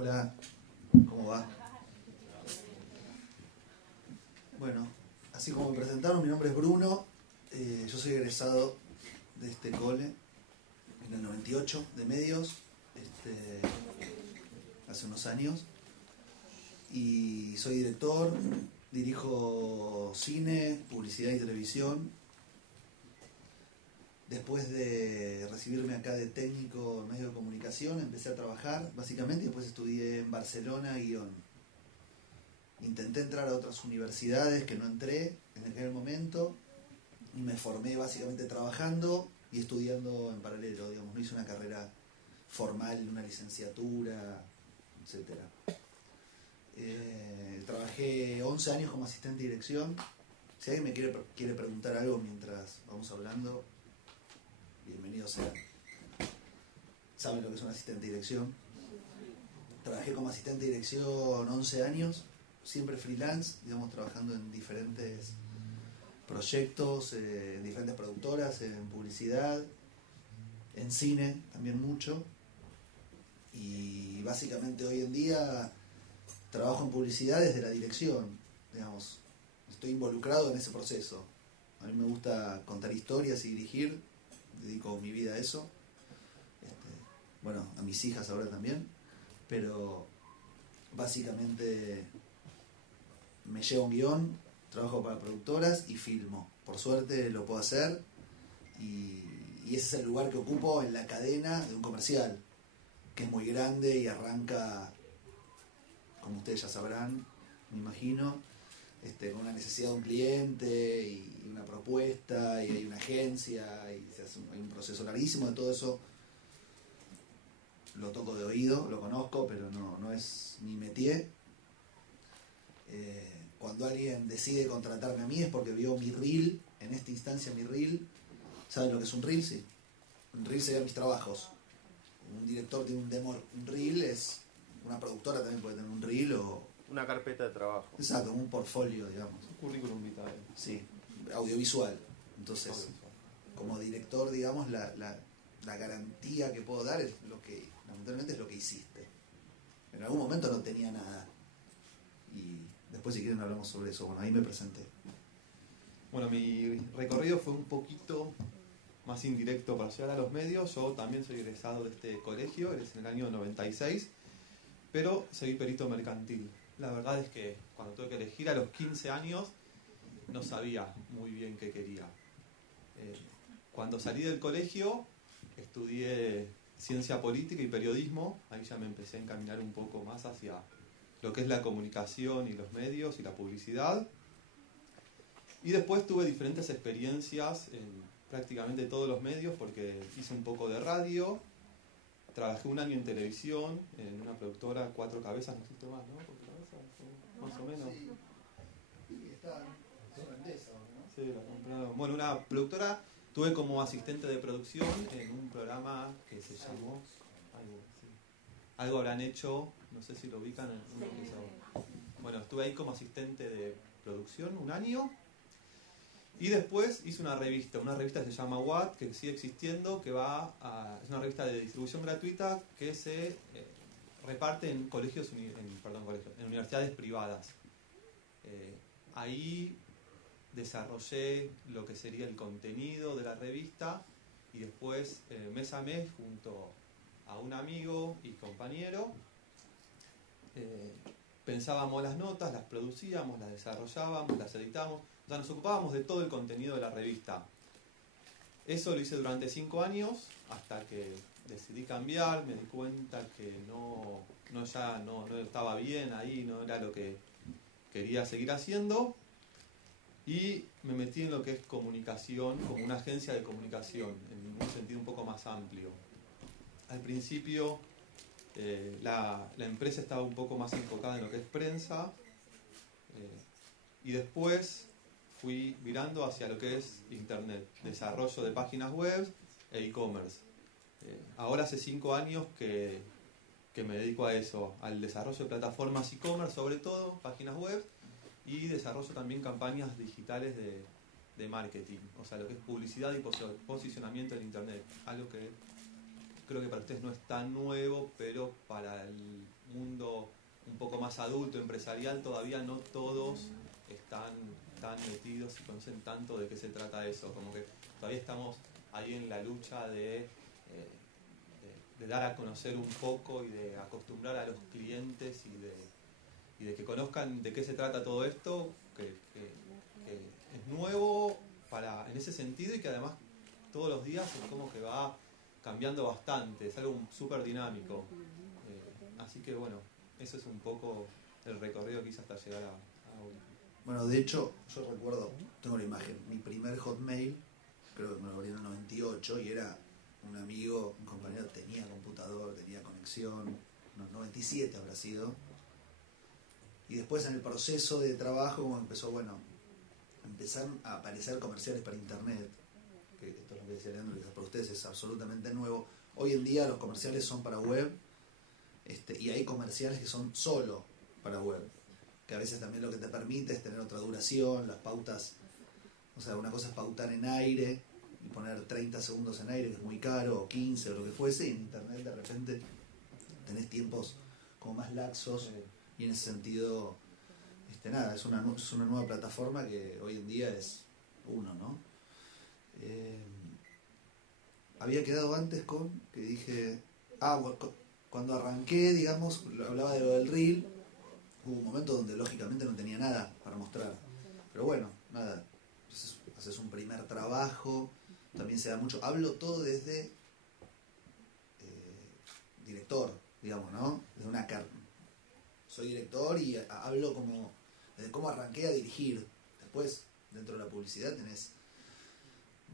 Hola, ¿cómo va? Bueno, así como me presentaron, mi nombre es Bruno, yo soy egresado de este cole en el 98 de medios, hace unos años, y soy director, dirijo cine, publicidad y televisión. Después de recibirme acá de técnico en medios de comunicación, empecé a trabajar básicamente y después estudié en Barcelona guión. Intenté entrar a otras universidades que no entré en aquel momento y me formé básicamente trabajando y estudiando en paralelo, digamos, no hice una carrera formal, una licenciatura, etc. Trabajé 11 años como asistente de dirección. Si alguien me quiere preguntar algo mientras vamos hablando, bienvenido sea. ¿Saben lo que es un asistente de dirección? Trabajé como asistente de dirección 11 años, siempre freelance, digamos, trabajando en diferentes proyectos, en diferentes productoras, en publicidad, en cine también mucho. Y básicamente hoy en día trabajo en publicidad desde la dirección, digamos, estoy involucrado en ese proceso. A mí me gusta contar historias y dirigir, dedico mi vida a eso. Bueno, a mis hijas ahora también, pero básicamente me llevo un guión, trabajo para productoras y filmo. Por suerte lo puedo hacer y ese es el lugar que ocupo en la cadena de un comercial, que es muy grande y arranca, como ustedes ya sabrán, me imagino, con una necesidad de un cliente y una propuesta y hay una agencia y hay un proceso larguísimo de todo eso. Lo toco de oído, lo conozco, pero no es mi métier. Cuando alguien decide contratarme a mí es porque vio mi reel, en esta instancia mi reel. ¿Saben lo que es un reel? Sí. Un reel sería mis trabajos. Un director tiene un demo, un reel es... Una productora también puede tener un reel o... Una carpeta de trabajo. Exacto, un portfolio, digamos. Un currículum vitae. Sí, audiovisual. Entonces, como director, digamos, la garantía que puedo dar es lo que, lamentablemente, es lo que hiciste. En algún momento no tenía nada. Y después, si quieren, hablamos sobre eso. Bueno, ahí me presenté. Bueno, mi recorrido fue un poquito más indirecto para llegar a los medios. Yo también soy egresado de este colegio, es en el año 96, pero soy perito mercantil. La verdad es que cuando tuve que elegir a los 15 años no sabía muy bien qué quería. Cuando salí del colegio estudié ciencia política y periodismo. Ahí ya me empecé a encaminar un poco más hacia lo que es la comunicación y los medios y la publicidad. Y después tuve diferentes experiencias en prácticamente todos los medios porque hice un poco de radio, trabajé un año en televisión, en una productora, Cuatro Cabezas, no existe más, ¿no? Cuatro Cabezas, más o menos. Sí, está Endesa, ¿no? Sí, la compraron. Bueno, una productora, tuve como asistente de producción en un programa que se llamó... Algo habrán hecho, no sé si lo ubican. Bueno, estuve ahí como asistente de producción un año. Y después hice una revista que se llama What, que sigue existiendo, es una revista de distribución gratuita que se reparte en en universidades privadas. Ahí desarrollé lo que sería el contenido de la revista y después, mes a mes, junto a un amigo y compañero, pensábamos las notas, las producíamos, las desarrollábamos, las editábamos. O sea, nos ocupábamos de todo el contenido de la revista. Eso lo hice durante 5 años, hasta que decidí cambiar, me di cuenta que no estaba bien ahí, no era lo que quería seguir haciendo, y me metí en lo que es comunicación, como una agencia de comunicación, en un sentido un poco más amplio. Al principio la empresa estaba un poco más enfocada en lo que es prensa, y después fui virando hacia lo que es internet, desarrollo de páginas web e e-commerce. Ahora hace 5 años que me dedico a eso, al desarrollo de plataformas e-commerce, sobre todo, páginas web, y desarrollo también campañas digitales de marketing, o sea, lo que es publicidad y posicionamiento en internet, algo que creo que para ustedes no es tan nuevo, pero para mundo un poco más adulto, empresarial, todavía no todos están tan metidos y conocen tanto de qué se trata eso. Como que todavía estamos ahí en la lucha de dar a conocer un poco y de acostumbrar a los clientes y de que conozcan de qué se trata todo esto, que es nuevo en ese sentido y que además todos los días es como que va cambiando bastante, es algo súper dinámico. Así que bueno, eso es un poco el recorrido que hice hasta llegar a hoy. Bueno, de hecho, yo recuerdo, tengo la imagen, mi primer Hotmail, creo que me lo abrí en el 98 y era un amigo, un compañero, tenía computador, tenía conexión, no, 97 habrá sido. Y después en el proceso de trabajo como empezó, bueno, empezaron a aparecer comerciales para internet, que esto es lo que decía Leandro, que para ustedes es absolutamente nuevo. Hoy en día los comerciales son para web, y hay comerciales que son solo para web, que a veces también lo que te permite es tener otra duración, las pautas, o sea, una cosa es pautar en aire y poner 30 segundos en aire, que es muy caro, o 15 o lo que fuese, y en internet de repente tenés tiempos como más laxos, y en ese sentido, nada, es una nueva plataforma que hoy en día es uno, ¿no? Había quedado antes con, que dije, cuando arranqué, digamos, hablaba de lo del reel, hubo un momento donde lógicamente no tenía nada para mostrar, pero bueno, nada, haces un primer trabajo, también se da mucho, hablo todo desde director, digamos, ¿no? Desde una soy director y hablo como desde cómo arranqué a dirigir. Después, dentro de la publicidad tenés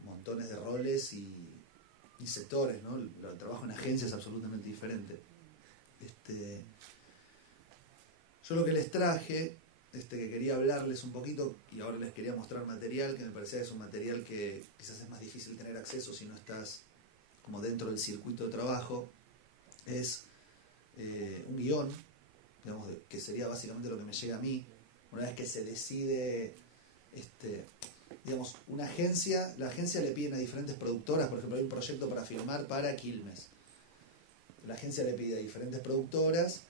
montones de roles y sectores, ¿no? El trabajo en agencia es absolutamente diferente. Yo lo que les traje, que quería hablarles un poquito, y ahora les quería mostrar material, que me parecía que es un material que quizás es más difícil tener acceso si no estás como dentro del circuito de trabajo, es un guión, digamos, que sería básicamente lo que me llega a mí, una vez que se decide, digamos, la agencia le piden a diferentes productoras, por ejemplo, hay un proyecto para filmar para Quilmes. La agencia le pide a diferentes productoras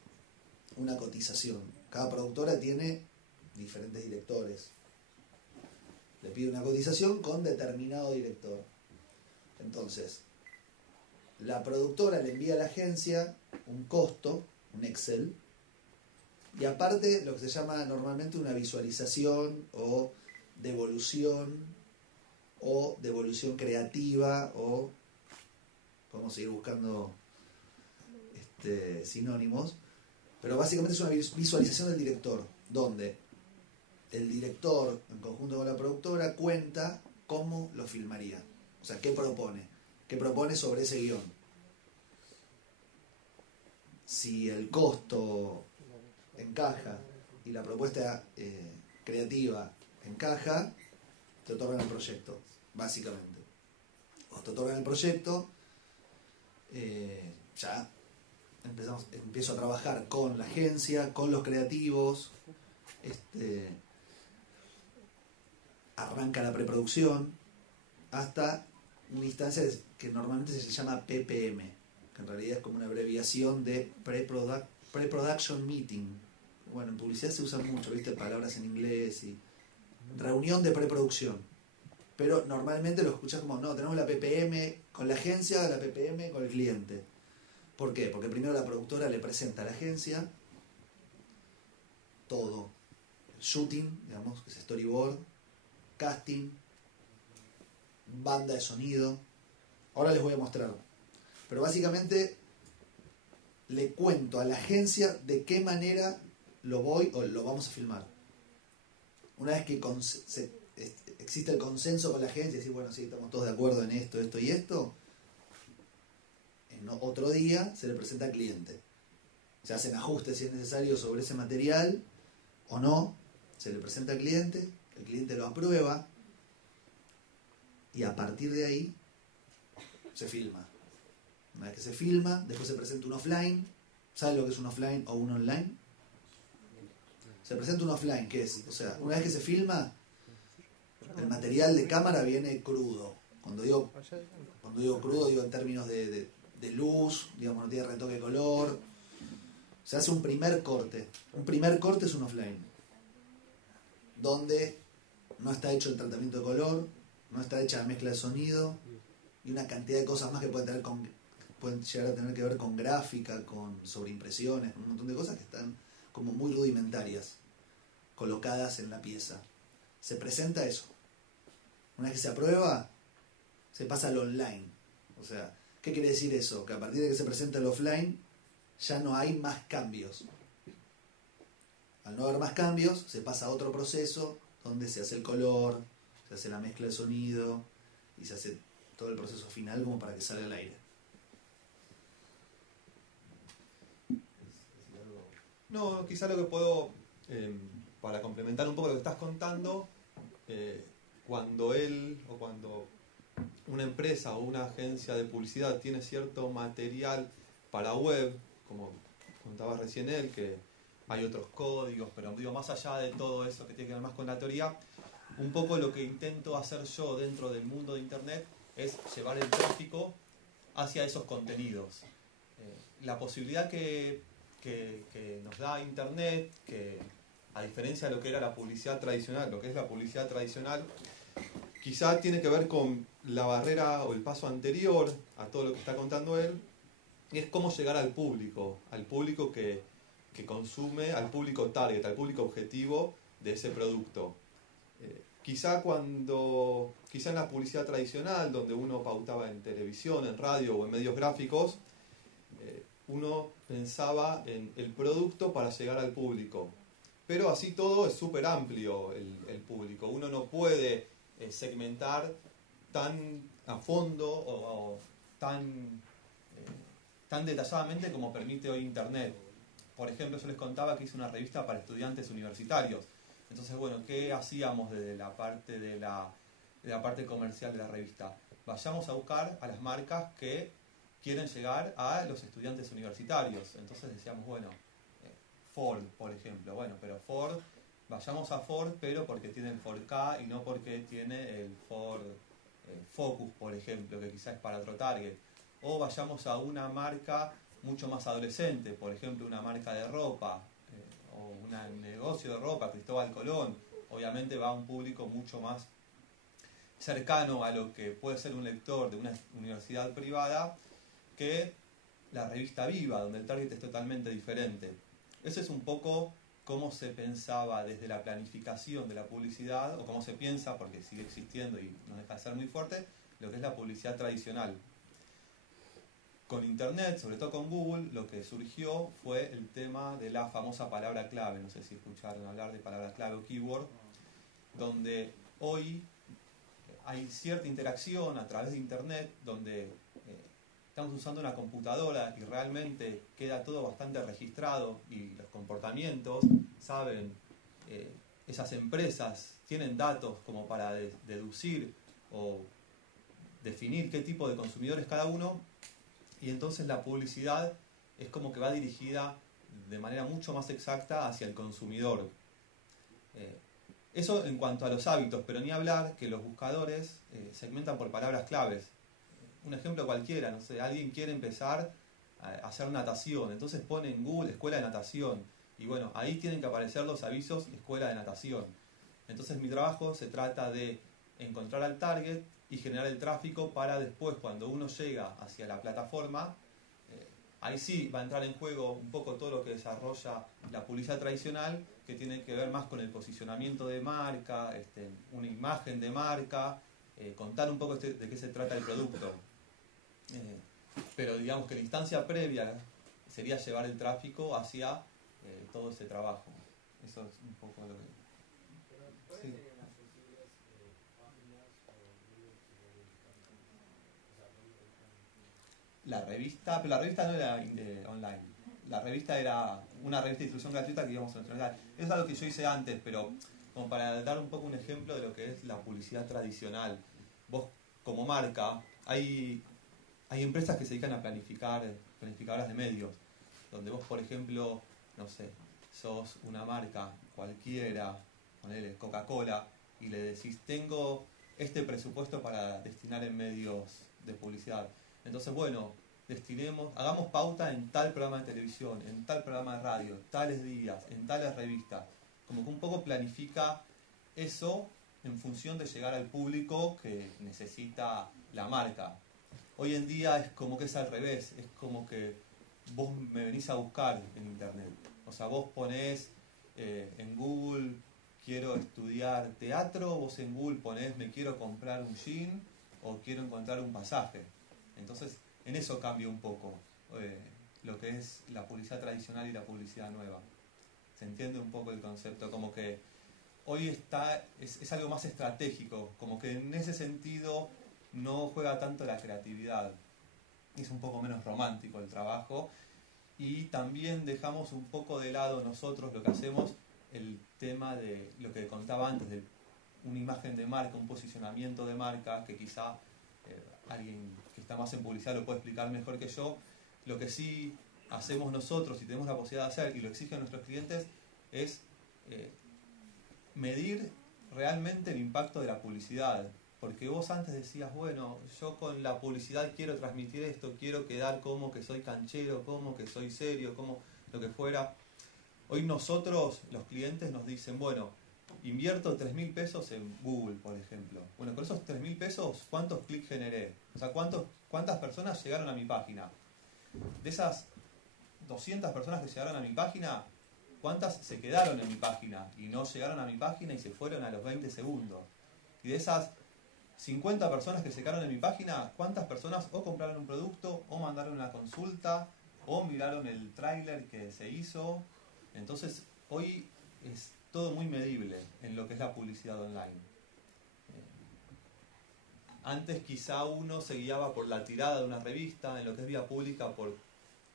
una cotización. Cada productora tiene diferentes directores. Le pide una cotización con determinado director. Entonces, la productora le envía a la agencia un costo, un Excel, y aparte lo que se llama normalmente una visualización o devolución creativa, o podemos seguir buscando sinónimos, pero básicamente es una visualización del director, donde el director en conjunto con la productora cuenta cómo lo filmaría, o sea, qué propone sobre ese guión. Si el costo encaja y la propuesta creativa encaja, te otorgan el proyecto, básicamente. O te otorgan el proyecto, ya empiezo a trabajar con la agencia, con los creativos, arranca la preproducción, hasta una instancia que normalmente se llama PPM, que en realidad es como una abreviación de Pre-Production Meeting. Bueno, en publicidad se usan mucho, ¿viste? Palabras en inglés y reunión de preproducción. Pero normalmente lo escuchas como, no, tenemos la PPM con la agencia, la PPM con el cliente. ¿Por qué? Porque primero la productora le presenta a la agencia todo. El shooting, digamos, que es storyboard, casting, banda de sonido. Ahora les voy a mostrar. Pero básicamente le cuento a la agencia de qué manera lo vamos a filmar. Una vez que existe el consenso con la agencia, decir, bueno, sí, estamos todos de acuerdo en esto, esto y esto, en otro día se le presenta al cliente. Se hacen ajustes si es necesario sobre ese material o no, se le presenta al cliente, el cliente lo aprueba y a partir de ahí se filma. Una vez que se filma, después se presenta un offline. ¿Saben lo que es un offline o un online? Se presenta un offline, ¿qué es? O sea, una vez que se filma, el material de cámara viene crudo. Cuando digo crudo, digo en términos de luz, digamos, no tiene retoque de color, Se hace un primer corte. Un primer corte es un offline, donde no está hecho el tratamiento de color, no está hecha la mezcla de sonido y una cantidad de cosas más que pueden llegar a tener que ver con gráfica, con sobreimpresiones, un montón de cosas que están como muy rudimentarias, colocadas en la pieza. Se presenta eso. Una vez que se aprueba, se pasa al online. O sea, ¿qué quiere decir eso? Que a partir de que se presenta el offline, ya no hay más cambios. Al no haber más cambios, se pasa a otro proceso donde se hace el color, se hace la mezcla de sonido y se hace todo el proceso final como para que salga al aire. No, quizá lo que puedo, para complementar un poco lo que estás contando, cuando una empresa o una agencia de publicidad tiene cierto material para web, como contaba recién él, que hay otros códigos, pero digo, más allá de todo eso que tiene que ver más con la teoría, un poco lo que intento hacer yo dentro del mundo de Internet es llevar el tráfico hacia esos contenidos. La posibilidad que nos da Internet, que a diferencia de lo que era la publicidad tradicional, lo que es la publicidad tradicional, quizá tiene que ver con la barrera o el paso anterior a todo lo que está contando él, y es cómo llegar al público que consume, al público target, al público objetivo de ese producto. Quizá en la publicidad tradicional, donde uno pautaba en televisión, en radio o en medios gráficos, uno pensaba en el producto para llegar al público. Pero así todo es súper amplio el público. Uno no puede segmentar tan a fondo o tan detalladamente como permite hoy Internet. Por ejemplo, yo les contaba que hice una revista para estudiantes universitarios. Entonces, bueno, ¿qué hacíamos desde la parte comercial de la revista? Vayamos a buscar a las marcas que quieren llegar a los estudiantes universitarios. Entonces decíamos, bueno, Ford, por ejemplo. Bueno, pero Ford, vayamos a Ford, pero porque tiene el Ford Ka y no porque tiene el Ford Focus, por ejemplo, que quizás es para otro target. O vayamos a una marca mucho más adolescente, por ejemplo, una marca de ropa, o un negocio de ropa, Cristóbal Colón. Obviamente va a un público mucho más cercano a lo que puede ser un lector de una universidad privada que la revista Viva, donde el target es totalmente diferente. Eso es un poco cómo se pensaba desde la planificación de la publicidad, o cómo se piensa, porque sigue existiendo y no deja de ser muy fuerte, lo que es la publicidad tradicional. Con Internet, sobre todo con Google, lo que surgió fue el tema de la famosa palabra clave. No sé si escucharon hablar de palabra clave o keyword, donde hoy hay cierta interacción a través de Internet, donde estamos usando una computadora y realmente queda todo bastante registrado y los comportamientos, saben, esas empresas tienen datos como para deducir o definir qué tipo de consumidor es cada uno, y entonces la publicidad es como que va dirigida de manera mucho más exacta hacia el consumidor. Eso en cuanto a los hábitos, pero ni hablar que los buscadores segmentan por palabras claves. Un ejemplo cualquiera, no sé, alguien quiere empezar a hacer natación, entonces pone en Google escuela de natación, y bueno, ahí tienen que aparecer los avisos escuela de natación. Entonces mi trabajo se trata de encontrar al target y generar el tráfico para después, cuando uno llega hacia la plataforma, ahí sí va a entrar en juego un poco todo lo que desarrolla la publicidad tradicional, que tiene que ver más con el posicionamiento de marca, una imagen de marca, contar un poco de qué se trata el producto. Pero digamos que la instancia previa sería llevar el tráfico hacia todo ese trabajo. Eso es un poco lo que... Sí. La revista, pero la revista no era online. La revista era una revista de distribución gratuita que íbamos a entregar. Eso es algo que yo hice antes, pero como para dar un poco un ejemplo de lo que es la publicidad tradicional. Vos, como marca, hay empresas que se dedican a planificadoras de medios, donde vos, por ejemplo, no sé, sos una marca cualquiera, ponele Coca-Cola, y le decís, tengo este presupuesto para destinar en medios de publicidad. Entonces, bueno, hagamos pauta en tal programa de televisión, en tal programa de radio, tales días, en tales revistas. Como que un poco planifica eso en función de llegar al público que necesita la marca. Hoy en día es como que es al revés, es como que vos me venís a buscar en internet. O sea, vos ponés en Google quiero estudiar teatro, vos en Google ponés me quiero comprar un jean o quiero encontrar un pasaje. Entonces, en eso cambia un poco lo que es la publicidad tradicional y la publicidad nueva. ¿Se entiende un poco el concepto? Como que hoy es algo más estratégico, como que en ese sentido no juega tanto la creatividad. Es un poco menos romántico el trabajo. Y también dejamos un poco de lado nosotros lo que hacemos, el tema de lo que contaba antes, de una imagen de marca, un posicionamiento de marca, que quizá alguien que está más en publicidad lo puede explicar mejor que yo. Lo que sí hacemos nosotros y tenemos la posibilidad de hacer, y lo exigen nuestros clientes, es medir realmente el impacto de la publicidad. Porque vos antes decías, bueno, yo con la publicidad quiero transmitir esto, quiero quedar como que soy canchero, como que soy serio, como lo que fuera. Hoy nosotros, los clientes, nos dicen, bueno, invierto 3.000 pesos en Google, por ejemplo. Bueno, con esos 3.000 pesos, ¿cuántos clics generé? O sea, ¿cuántas personas llegaron a mi página? De esas 200 personas que llegaron a mi página, ¿cuántas se quedaron en mi página y no llegaron a mi página y se fueron a los 20 segundos? Y de esas 50 personas que se quedaron en mi página, ¿cuántas personas o compraron un producto, o mandaron una consulta, o miraron el tráiler que se hizo? Entonces, hoy es todo muy medible en lo que es la publicidad online. Antes quizá uno se guiaba por la tirada de una revista, en lo que es vía pública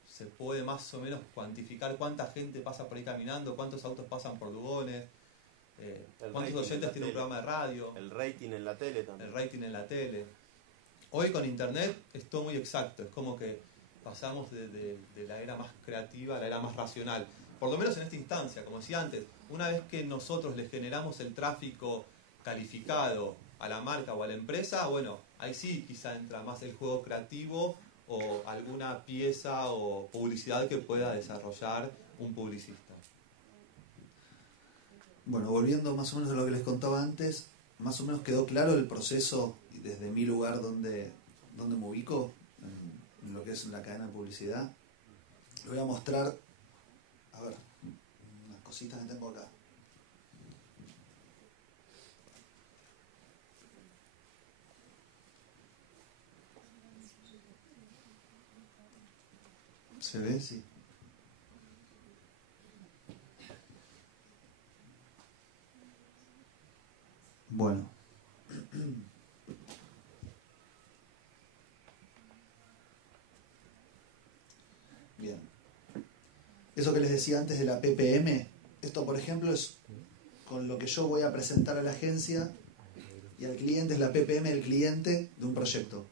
se puede más o menos cuantificar cuánta gente pasa por ahí caminando, cuántos autos pasan por Lugones, cuántos oyentes tiene un programa de radio. El rating en la tele también. El rating en la tele. Hoy con internet es todo muy exacto, es como que pasamos de la era más creativa a la era más racional. Por lo menos en esta instancia, como decía antes, una vez que nosotros le generamos el tráfico calificado a la marca o a la empresa, bueno, ahí sí quizá entra más el juego creativo o alguna pieza o publicidad que pueda desarrollar un publicista. Bueno, volviendo más o menos a lo que les contaba antes, más o menos quedó claro el proceso desde mi lugar donde me ubico, en lo que es la cadena de publicidad. Les voy a mostrar, a ver, unas cositas que tengo acá. ¿Se ve? Sí. Bueno. Bien. Eso que les decía antes de la PPM, esto por ejemplo es con lo que yo voy a presentar a la agencia y al cliente, es la PPM del cliente de un proyecto.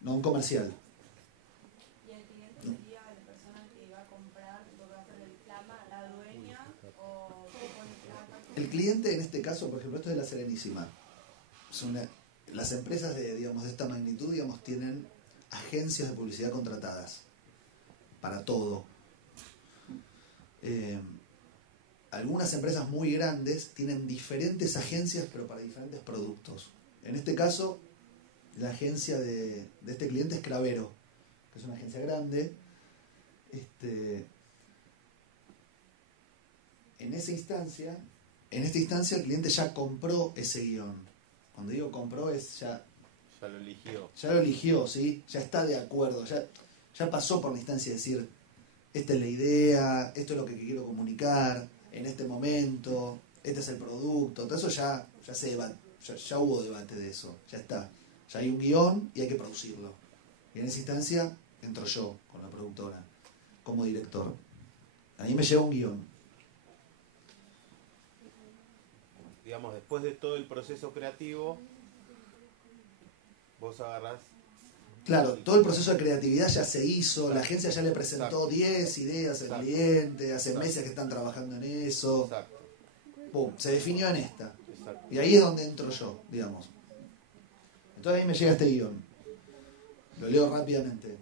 No un comercial. ¿Y el cliente sería la persona que va a comprar, lo que va a hacer el reclama, la dueña o el cliente en este caso, por ejemplo, esto es de la Serenísima. Las empresas de esta magnitud, tienen agencias de publicidad contratadas para todo. Algunas empresas muy grandes tienen diferentes agencias, pero para diferentes productos. En este caso, la agencia de este cliente es Cravero, que es una agencia grande. En esta instancia el cliente ya compró ese guión. Cuando digo compró es ya lo eligió. Ya lo eligió, ¿sí? Ya está de acuerdo, ya pasó por la instancia de decir, esta es la idea, esto es lo que quiero comunicar en este momento, este es el producto. Todo eso ya se debate, ya hubo debate de eso, ya está. Ya hay un guión y hay que producirlo. Y en esa instancia entro yo con la productora, como director. A mí me llega un guión. Digamos, después de todo el proceso creativo, vos agarrás... Claro, todo el proceso de creatividad ya se hizo, la agencia ya le presentó 10 ideas al cliente, hace meses que están trabajando en eso. Exacto. Pum, se definió en esta. Exacto. Y ahí es donde entro yo, digamos. Entonces a mí me llega este guión. Lo leo rápidamente.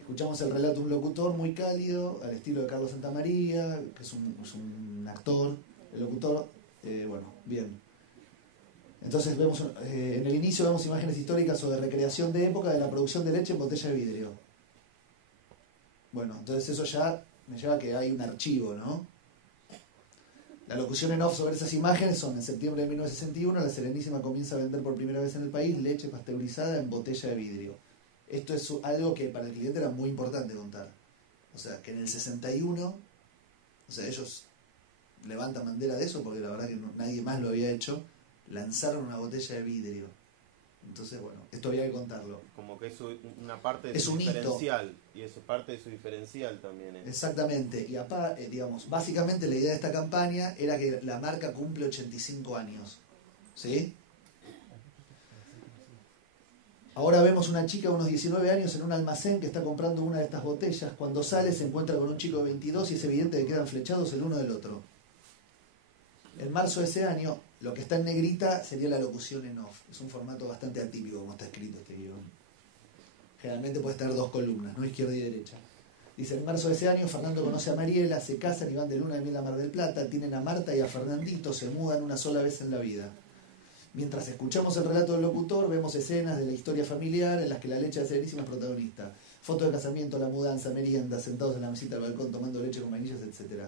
Escuchamos el relato de un locutor muy cálido, al estilo de Carlos Santamaría, que es un actor. El locutor, bueno, bien. Entonces vemos en el inicio vemos imágenes históricas sobre recreación de época de la producción de leche en botella de vidrio. Bueno, entonces eso ya me lleva a que hay un archivo, ¿no? La locución en off sobre esas imágenes son: en septiembre de 1961 la Serenísima comienza a vender por primera vez en el país leche pasteurizada en botella de vidrio. Esto es algo que para el cliente era muy importante contar. O sea, que en el 61, o sea, ellos levantan bandera de eso porque la verdad que nadie más lo había hecho, lanzaron una botella de vidrio. Entonces, bueno, esto había que contarlo. Como que es una parte de Es su un hito. diferencial. Y eso es parte de su diferencial también. Exactamente. Y digamos, básicamente la idea de esta campaña era que la marca cumple 85 años. ¿Sí? Ahora vemos una chica de unos 19 años en un almacén que está comprando una de estas botellas. Cuando sale se encuentra con un chico de 22 y es evidente que quedan flechados el uno del otro. En marzo de ese año, lo que está en negrita sería la locución en off. Es un formato bastante atípico como está escrito este guión. Generalmente puede estar dos columnas, no izquierda y derecha. Dice: en marzo de ese año Fernando conoce a Mariela, se casan y van de luna de miel a Mar del Plata, tienen a Marta y a Fernandito, se mudan una sola vez en la vida. Mientras escuchamos el relato del locutor, vemos escenas de la historia familiar en las que la leche de Serenísima es protagonista. Fotos de casamiento, la mudanza, merienda, sentados en la mesita del balcón tomando leche con vainillas, etc.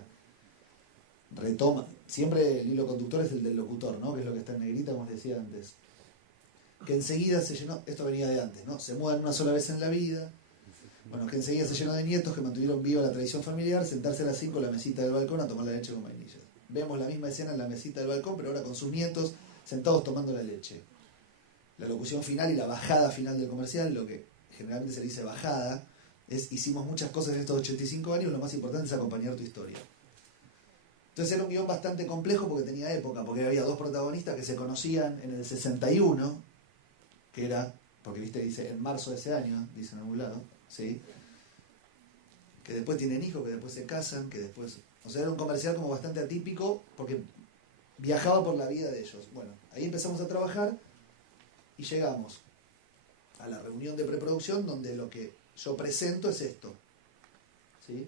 Retoma, siempre el hilo conductor es el del locutor, ¿no? Que es lo que está en negrita, como les decía antes. Que enseguida se llenó, esto venía de antes, ¿no? Se mudan una sola vez en la vida. Bueno, que enseguida se llenó de nietos que mantuvieron viva la tradición familiar, sentarse a las 5 en la mesita del balcón a tomar la leche con vainillas. Vemos la misma escena en la mesita del balcón, pero ahora con sus nietos sentados tomando la leche. La locución final y la bajada final del comercial, lo que generalmente se le dice bajada, es: hicimos muchas cosas en estos 85 años, lo más importante es acompañar tu historia. Entonces era un guión bastante complejo porque tenía época, porque había dos protagonistas que se conocían en el 61, que era, porque viste, dice en marzo de ese año, dice en algún lado, ¿sí? Que después tienen hijos, que después se casan, que después... O sea, era un comercial como bastante atípico porque viajaba por la vida de ellos. Bueno, ahí empezamos a trabajar y llegamos a la reunión de preproducción donde lo que yo presento es esto, ¿sí?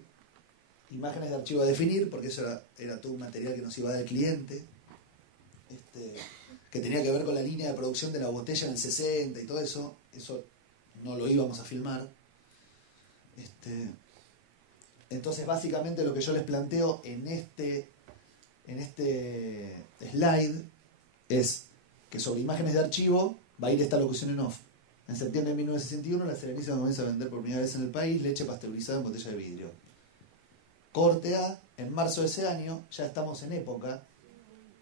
Imágenes de archivo a definir, porque eso era todo un material que nos iba a dar el cliente, que tenía que ver con la línea de producción de la botella en el 60 y todo eso. Eso no lo íbamos a filmar. Entonces básicamente lo que yo les planteo en este slide es que sobre imágenes de archivo va a ir esta locución en off. En septiembre de 1961 la Serenísima comienza a vender por primera vez en el país leche pasteurizada en botella de vidrio. Corte A: en marzo de ese año, ya estamos en época.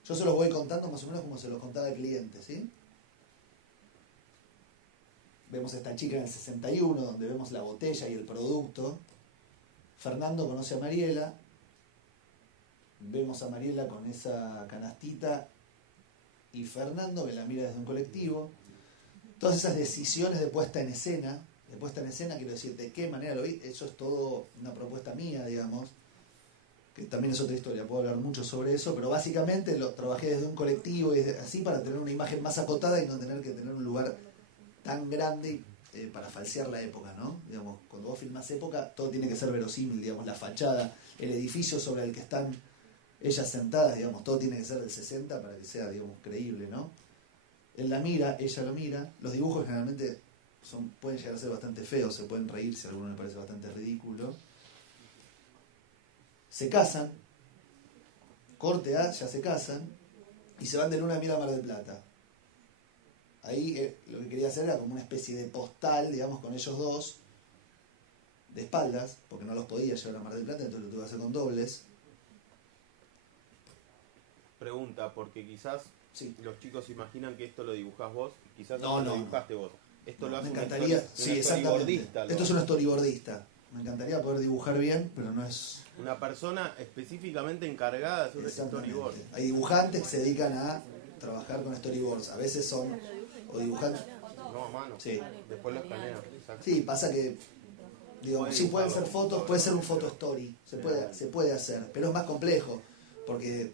Yo se los voy contando más o menos como se los contaba el cliente, ¿sí? Vemos a esta chica en el 61, donde vemos la botella y el producto. Fernando conoce a Mariela. Vemos a Mariela con esa canastita y Fernando que la mira desde un colectivo. Todas esas decisiones de puesta en escena, quiero decir, de qué manera lo vi, eso es todo una propuesta mía, digamos, que también es otra historia, puedo hablar mucho sobre eso, pero básicamente lo trabajé desde un colectivo y así para tener una imagen más acotada y no tener que tener un lugar tan grande para falsear la época, ¿no? Digamos, cuando vos filmás época, todo tiene que ser verosímil, digamos, la fachada, el edificio sobre el que están ellas sentadas, digamos, todo tiene que ser del 60 para que sea, digamos, creíble, ¿no? Él la mira, ella lo mira. Los dibujos generalmente pueden llegar a ser bastante feos, se pueden reír si a alguno le parece bastante ridículo. Se casan, corte A, ya se casan, y se van de luna de miel a Mar del Plata. Ahí lo que quería hacer era como una especie de postal, digamos, con ellos dos, de espaldas, porque no los podía llevar a Mar del Plata, entonces lo tuve que hacer con dobles. Pregunta, porque quizás Sí. los chicos imaginan que esto lo dibujás vos, quizás No, lo no. dibujaste vos. Esto No, lo hace me un encantaría, sí, exactamente. storyboardista. Esto es un storyboardista. Me encantaría poder dibujar bien, pero no es... Una persona específicamente encargada de hacer un storyboard. Hay dibujantes que se dedican a trabajar con storyboards. A veces son o dibujantes... No, a mano. Sí. Después lo escanean. Exacto. Sí, pasa que... Digo, sí pueden ser fotos, puede ser un photo story. Se puede hacer, pero es más complejo. Porque,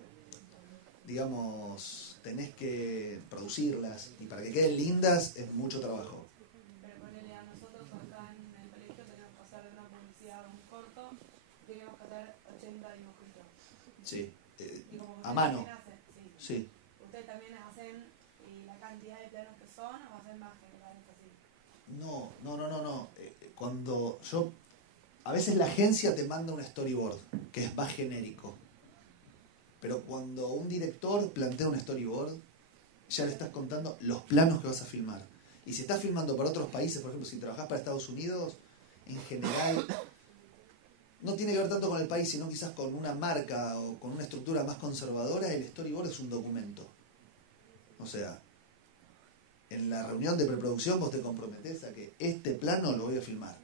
digamos... tenés que producirlas y para que queden lindas es mucho trabajo. Pero ponele a nosotros acá en el colegio tenemos que hacer de una publicidad un corto, tenemos que hacer 80 dibujitos. Sí, Y como a ustedes mano. también hacen, sí. Sí. Ustedes también hacen y la cantidad de planos que son o hacen más generales así. No. Cuando yo... A veces la agencia te manda un storyboard, que es más genérico. Pero cuando un director plantea un storyboard, ya le estás contando los planos que vas a filmar. Y si estás filmando para otros países, por ejemplo, si trabajás para Estados Unidos, en general no tiene que ver tanto con el país, sino quizás con una marca o con una estructura más conservadora. El storyboard es un documento. O sea, en la reunión de preproducción vos te comprometés a que este plano lo voy a filmar.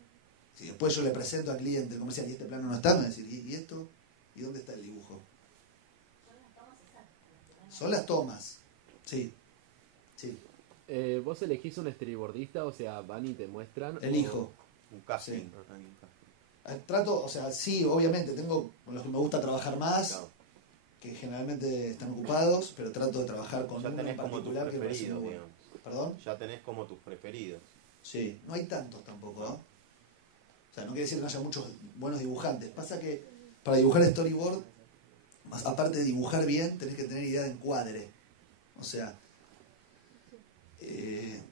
Si después yo le presento al cliente comercial y este plano no está, me va a decir, ¿y esto? ¿Y dónde está el dibujo? Son las tomas. Sí. ¿Vos elegís un storyboardista? O sea, van y te muestran. Elijo. Un casting. Sí. Un casting. Trato, o sea, sí, obviamente, tengo con los que me gusta trabajar más, Claro. que generalmente están ocupados, pero trato de trabajar con Ya uno en tenés como tus particular que me parece preferidos, muy bueno. digamos. ¿Perdón? Ya tenés como tus preferidos. Sí, no hay tantos tampoco, ¿no? O sea, no quiere decir que no haya muchos buenos dibujantes. Pasa que para dibujar storyboard, aparte de dibujar bien, tenés que tener idea de encuadre. O sea, le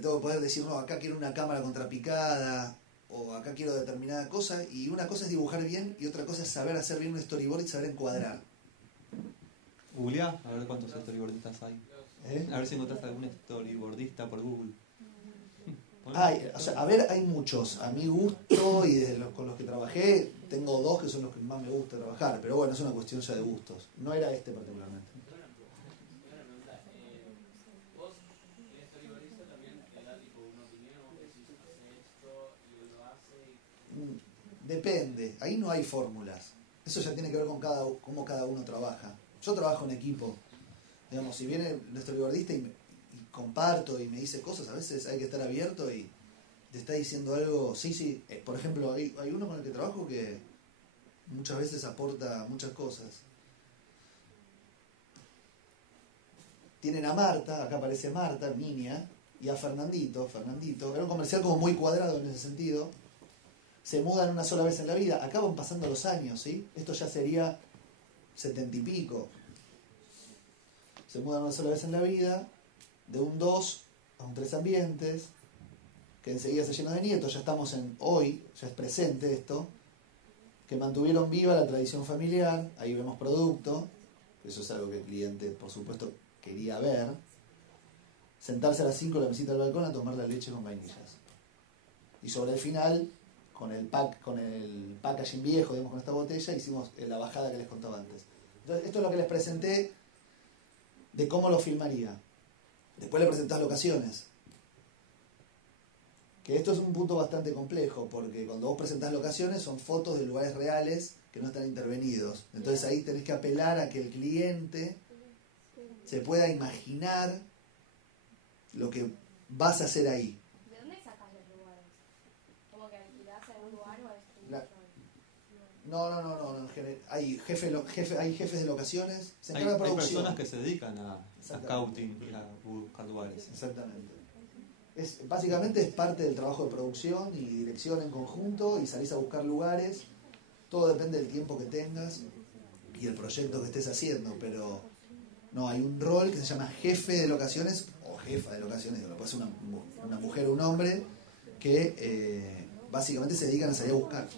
tengo que poder decir, no, acá quiero una cámara contrapicada, o acá quiero determinada cosa, y una cosa es dibujar bien, y otra cosa es saber hacer bien un storyboard y saber encuadrar. Googleá, a ver cuántos storyboardistas hay. ¿Eh? A ver si encontrás algún storyboardista por Google. O sea, a ver, hay muchos. A mi gusto y con los que trabajé, tengo dos que son los que más me gusta trabajar. Pero bueno, es una cuestión ya de gustos. No era este particularmente. ¿Vos, el storyboardista, también te da tipo una opinión? ¿Vos decís, hace esto y él lo hace? Depende. Ahí no hay fórmulas. Eso ya tiene que ver con cómo cada uno trabaja. Yo trabajo en equipo. Digamos, si viene el storyboardista y comparto y me dice cosas, a veces hay que estar abierto y te está diciendo algo. Sí. Por ejemplo, hay uno con el que trabajo que muchas veces aporta muchas cosas. Tienen a Marta, acá aparece Marta, niña, y a Fernandito. Era un comercial como muy cuadrado en ese sentido. Se mudan una sola vez en la vida. Acá van pasando los años, ¿sí? Esto ya sería 70 y pico. Se mudan una sola vez en la vida, de un 2 a un 3 ambientes, que enseguida se llena de nietos. Ya estamos en hoy, ya es presente esto, que mantuvieron viva la tradición familiar. Ahí vemos producto, eso es algo que el cliente, por supuesto, quería ver. Sentarse a las 5 en la mesita del balcón a tomar la leche con vainillas. Y sobre el final, con el packaging viejo, digamos, con esta botella, hicimos la bajada que les contaba antes. Entonces, esto es lo que les presenté de cómo lo filmaría. Después le presentás locaciones. Que esto es un punto bastante complejo, porque cuando vos presentás locaciones son fotos de lugares reales que no están intervenidos. Entonces ahí tenés que apelar a que el cliente se pueda imaginar lo que vas a hacer ahí. ¿De dónde sacas los lugares? ¿Como que alquilás en un lugar o es La- No. Hay jefes de locaciones. Se Hay encarga de producción. personas que se dedican a scouting y a buscar lugares. Exactamente. Básicamente es parte del trabajo de producción y dirección en conjunto, y salís a buscar lugares. Todo depende del tiempo que tengas y el proyecto que estés haciendo, pero no, hay un rol que se llama jefe de locaciones o jefa de locaciones, lo puede ser una mujer o un hombre, que básicamente se dedican a salir a buscar.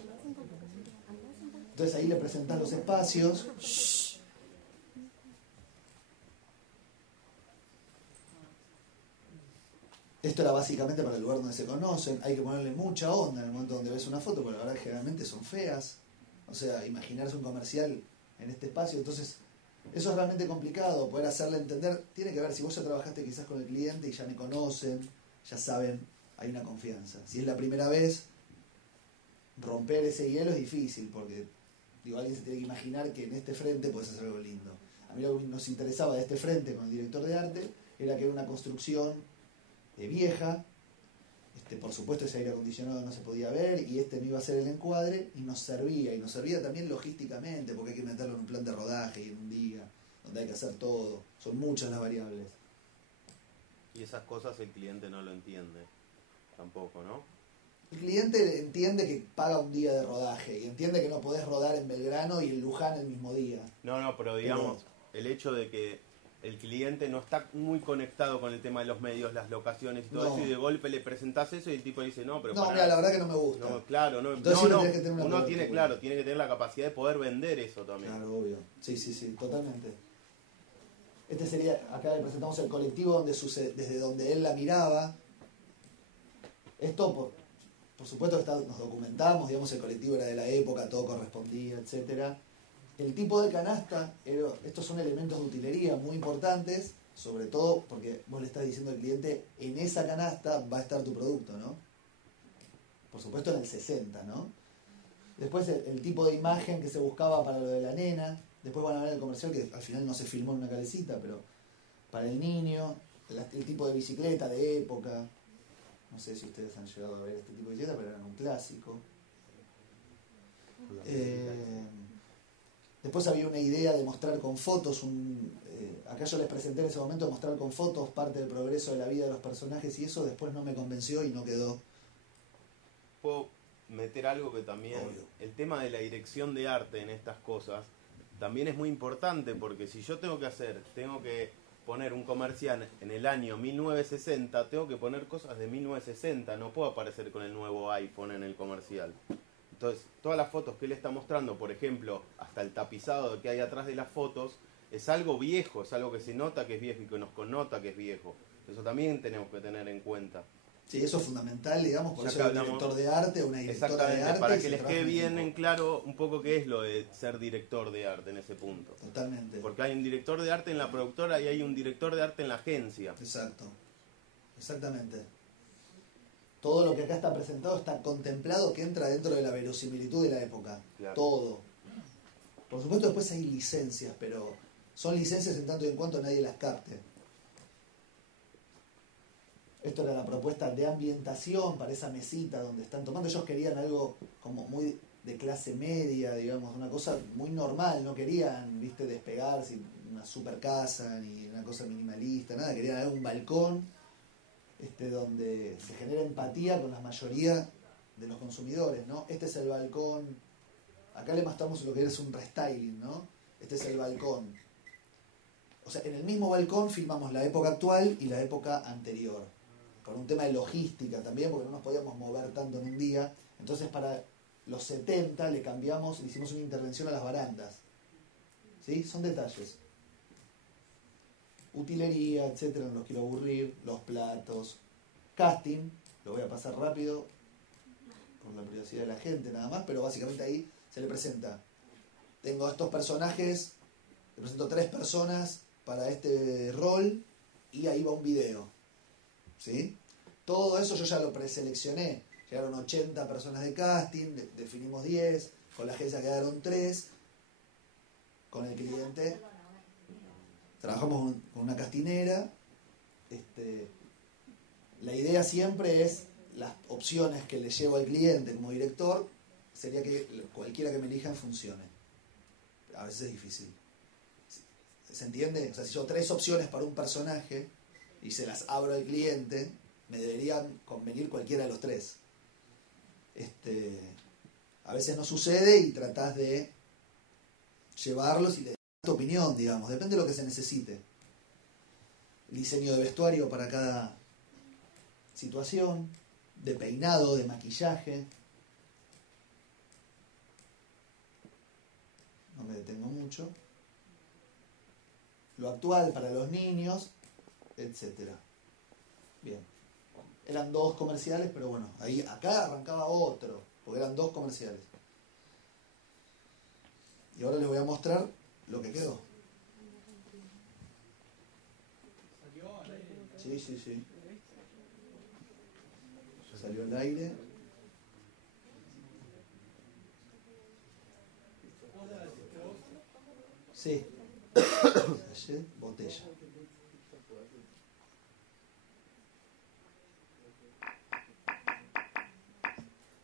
Entonces ahí le presentás los espacios. Esto era básicamente para el lugar donde se conocen. Hay que ponerle mucha onda en el momento donde ves una foto, porque la verdad que generalmente son feas. O sea, imaginarse un comercial en este espacio. Entonces, eso es realmente complicado, poder hacerle entender. Tiene que ver, si vos ya trabajaste quizás con el cliente y ya me conocen, ya saben, hay una confianza. Si es la primera vez, romper ese hielo es difícil, porque alguien se tiene que imaginar que en este frente puedes hacer algo lindo. A mí lo que nos interesaba de este frente con el director de arte era que era una construcción vieja, por supuesto ese aire acondicionado no se podía ver, y no iba a ser el encuadre, y nos servía también logísticamente, porque hay que meterlo en un plan de rodaje y en un día. donde hay que hacer todo. Son muchas las variables. Y esas cosas el cliente no lo entiende tampoco, ¿no? El cliente entiende que paga un día de rodaje y entiende que no podés rodar en Belgrano y en Luján el mismo día. No, pero digamos, el hecho de que el cliente no está muy conectado con el tema de los medios, las locaciones y todo No. eso, y de golpe le presentás eso y el tipo dice, no, pero No, pará. mira, la verdad que no me gusta. No, claro, no, Entonces no, sí no, tenés que tener una uno cobertura. tiene, claro, tiene que tener la capacidad de poder vender eso también. Claro, obvio. Sí, sí, sí, totalmente. Este sería, acá le presentamos el colectivo donde desde donde él la miraba. Esto, por supuesto, nos documentamos, digamos, el colectivo era de la época, todo correspondía, etcétera. El tipo de canasta, estos son elementos de utilería muy importantes, sobre todo porque vos le estás diciendo al cliente, en esa canasta va a estar tu producto, ¿no? Por supuesto en el 60, ¿no? Después el tipo de imagen que se buscaba para lo de la nena, después van a ver el comercial que al final no se filmó en una calecita, pero para el niño, el tipo de bicicleta de época, no sé si ustedes han llegado a ver este tipo de bicicleta, pero eran un clásico. Después había una idea de mostrar con fotos, acá yo les presenté en ese momento de mostrar con fotos parte del progreso de la vida de los personajes y eso después no me convenció y no quedó. Puedo meter algo que también, Obvio. el tema de la dirección de arte en estas cosas, también es muy importante porque si yo tengo que poner un comercial en el año 1960, tengo que poner cosas de 1960, no puedo aparecer con el nuevo iPhone en el comercial. Entonces, todas las fotos que él está mostrando, por ejemplo, hasta el tapizado que hay atrás de las fotos, es algo viejo, es algo que se nota que es viejo y que nos connota que es viejo. Eso también tenemos que tener en cuenta. Sí, eso es fundamental, digamos, por Ya eso que hay un hablamos- director de arte o una directora de Exactamente, arte. para y que se les trabaja quede en bien equipo. en claro un poco qué es lo de ser director de arte en ese punto. Totalmente. Porque hay un director de arte en la productora y hay un director de arte en la agencia. Exacto. Exactamente. Todo lo que acá está presentado está contemplado que entra dentro de la verosimilitud de la época. Claro. Todo. Por supuesto después hay licencias, pero son licencias en tanto y en cuanto nadie las capte. Esto era la propuesta de ambientación para esa mesita donde están tomando. Ellos querían algo como muy de clase media, digamos, una cosa muy normal. No querían, viste, despegarse, una super casa, ni una cosa minimalista, nada. Querían algún balcón donde se genera empatía con la mayoría de los consumidores, ¿no? Este es el balcón. Acá le mostramos lo que es un restyling, ¿no? Este es el balcón. O sea, en el mismo balcón filmamos la época actual y la época anterior. Con un tema de logística también, porque no nos podíamos mover tanto en un día. Entonces para los 70 le hicimos una intervención a las barandas. ¿Sí? Son detalles. Utilería, etcétera, no los quiero aburrir. Los platos. Casting, lo voy a pasar rápido por la privacidad de la gente nada más, pero básicamente ahí se le presenta. Tengo estos personajes, le presento 3 personas para este rol y ahí va un video. ¿Sí? Todo eso yo ya lo preseleccioné. Llegaron 80 personas de casting, definimos 10, con la agencia quedaron 3, con el cliente trabajamos con una castinera. La idea siempre es las opciones que le llevo al cliente como director, sería que cualquiera que me elijan funcione. A veces es difícil. ¿Se entiende? O sea, si yo 3 opciones para un personaje y se las abro al cliente, me deberían convenir cualquiera de los 3. A veces no sucede y tratás de llevarlos y le das tu opinión, digamos, depende de lo que se necesite. El diseño de vestuario para cada situación, de peinado, de maquillaje. No me detengo mucho. Lo actual para los niños, etcétera. Bien. Eran 2 comerciales, pero bueno, acá arrancaba otro, porque eran 2 comerciales. Y ahora les voy a mostrar lo que quedó. ¿Salió al aire? Sí, sí, sí. Ya salió al aire. Sí. Ayer, botella.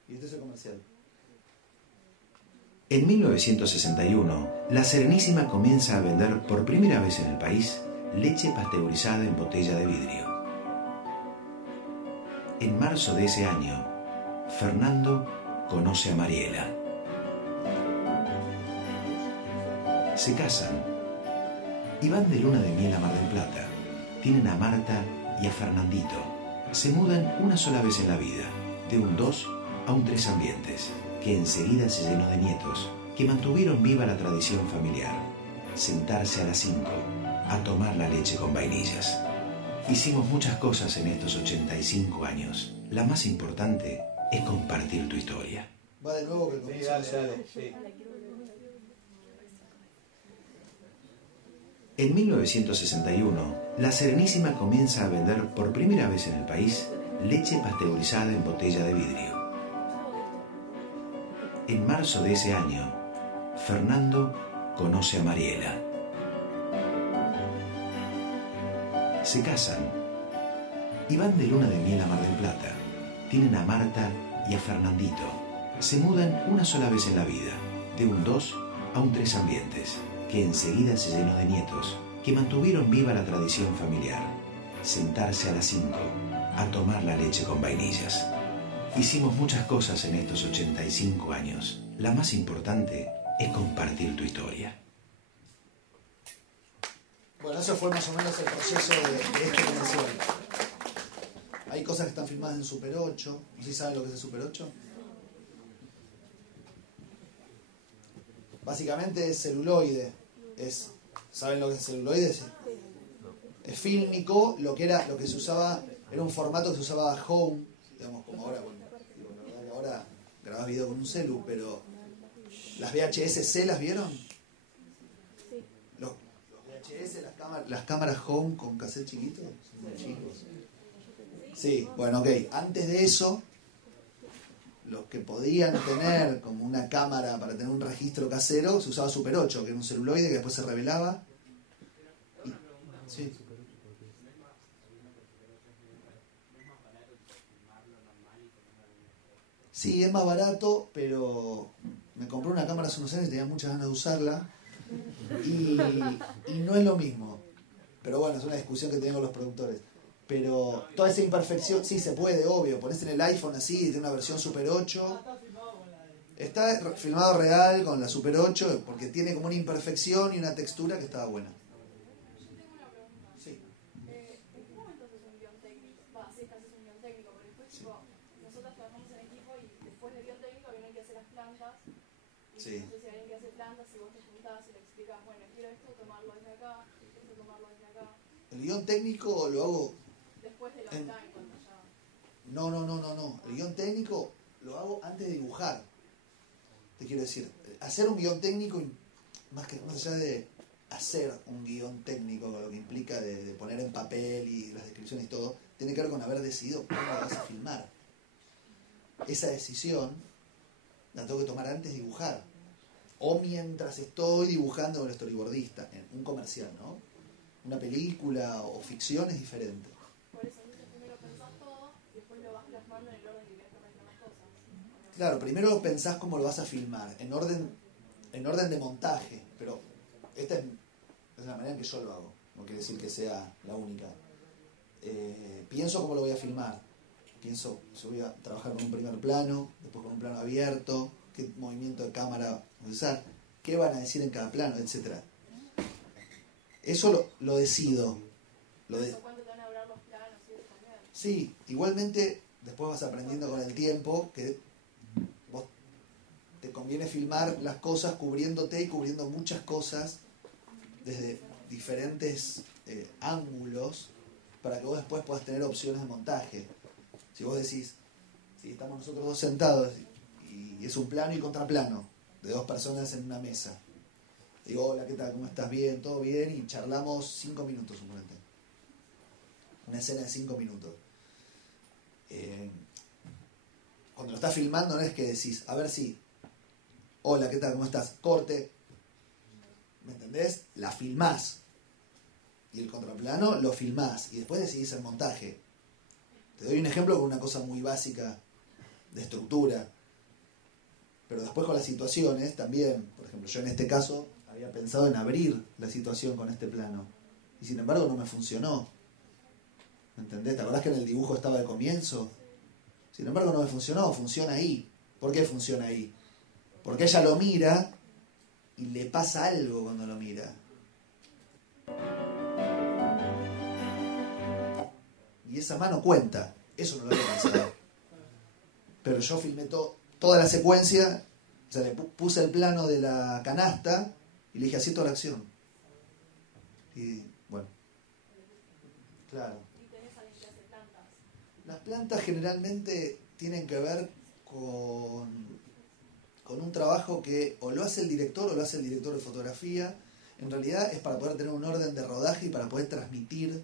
Y este es el comercial. En 1961, La Serenísima comienza a vender por primera vez en el país leche pasteurizada en botella de vidrio. En marzo de ese año, Fernando conoce a Mariela. Se casan y van de luna de miel a Mar del Plata. Tienen a Marta y a Fernandito. Se mudan una sola vez en la vida, de un 2 a un 3 ambientes, que enseguida se llenó de nietos, que mantuvieron viva la tradición familiar. Sentarse a las 5 a tomar la leche con vainillas. Hicimos muchas cosas en estos 85 años. La más importante es compartir tu historia. Va de nuevo que Sí, comienza dale, no solo. dale, sí. En 1961, La Serenísima comienza a vender por primera vez en el país leche pasteurizada en botella de vidrio. En marzo de ese año, Fernando conoce a Mariela. Se casan y van de luna de miel a Mar del Plata. Tienen a Marta y a Fernandito. Se mudan una sola vez en la vida, de un 2 a un 3 ambientes, que enseguida se llenó de nietos, que mantuvieron viva la tradición familiar. Sentarse a las 5 a tomar la leche con vainillas. Hicimos muchas cosas en estos 85 años. La más importante es compartir tu historia. Bueno, eso fue más o menos el proceso de este comercial. Hay cosas que están filmadas en Super 8. No sé si saben lo que es el Super 8. Básicamente es celuloide. ¿Saben lo que es celuloide? Sí. Es fílmico, lo que se usaba, era un formato que se usaba home, digamos, como ahora, bueno, digo, la verdad que ahora grabás video con un celu, pero las VHS-C, ¿las vieron? Los VHS, las cámaras home con cassette chiquito, son chicos. Sí, bueno, ok. Antes de eso, los que podían tener como una cámara para tener un registro casero, se usaba Super 8, que era un celuloide que después se revelaba. Sí. Sí, es más barato, pero me compré una cámara hace unos años y tenía muchas ganas de usarla. Y no es lo mismo. Pero bueno, es una discusión que tengo con los productores. Pero toda esa imperfección, sí se puede, obvio. Ponés en el iPhone así, tiene una versión Super 8. Está filmado real con la Super 8 porque tiene como una imperfección y una textura que estaba buena. Yo tengo una pregunta. Sí. ¿En qué momento haces un guión técnico? Si es que haces un guión técnico, porque después, tipo, nosotros trabajamos en equipo y después del guión técnico vienen que hacer las plantas. Y Sí. no sé si alguien que hace plantas, si vos te juntás y le explicas, bueno, quiero esto, tomarlo desde acá, esto, tomarlo desde acá. El guión técnico lo hago. Después del online, cuando ya. No. El guión técnico lo hago antes de dibujar. Te quiero decir, hacer un guión técnico, más allá de hacer un guión técnico, con lo que implica de poner en papel y las descripciones y todo, tiene que ver con haber decidido cómo lo vas a filmar. Esa decisión la tengo que tomar antes de dibujar. O mientras estoy dibujando con el storyboardista, en un comercial, ¿no? Una película o ficción es diferente. Por eso, entonces primero pensás todo y después lo vas plasmando en el orden que querés que aparezcan las cosas. ¿O no? Claro, primero pensás cómo lo vas a filmar, en orden de montaje, pero esta es la manera en que yo lo hago, no quiere decir que sea la única. Pienso cómo lo voy a filmar, yo voy a trabajar con un primer plano, después con un plano abierto, qué movimiento de cámara voy a usar, qué van a decir en cada plano, etcétera. Eso lo decido. ¿Cuánto te van a durar los planos y eso también? Sí, igualmente después vas aprendiendo con el tiempo que vos te conviene filmar las cosas cubriéndote y cubriendo muchas cosas desde diferentes ángulos para que vos después puedas tener opciones de montaje. Si vos decís, si estamos nosotros dos sentados y es un plano y contraplano de dos personas en una mesa, digo, hola, ¿qué tal? ¿Cómo estás? Bien, todo bien, y charlamos 5 minutos, suponete. Una escena de 5 minutos. Cuando lo estás filmando no es que decís, a ver si, hola, ¿qué tal? ¿Cómo estás? Corte. ¿Me entendés? La filmás. Y el contraplano lo filmás. Y después decidís el montaje. Te doy un ejemplo con una cosa muy básica de estructura. Pero después con las situaciones también, por ejemplo, yo en este caso había pensado en abrir la situación con este plano. Y sin embargo no me funcionó. ¿Me entendés? ¿Te acordás que en el dibujo estaba de comienzo? Sin embargo no me funcionó, funciona ahí. ¿Por qué funciona ahí? Porque ella lo mira y le pasa algo cuando lo mira. Y esa mano cuenta. Eso no lo había pensado. Pero yo filmé toda la secuencia, o sea, le puse el plano de la canasta y le dije así toda la acción. Y bueno, claro. ¿Y tenés alguien que hace plantas? Las plantas generalmente tienen que ver con un trabajo que o lo hace el director o lo hace el director de fotografía. En realidad es para poder tener un orden de rodaje y para poder transmitir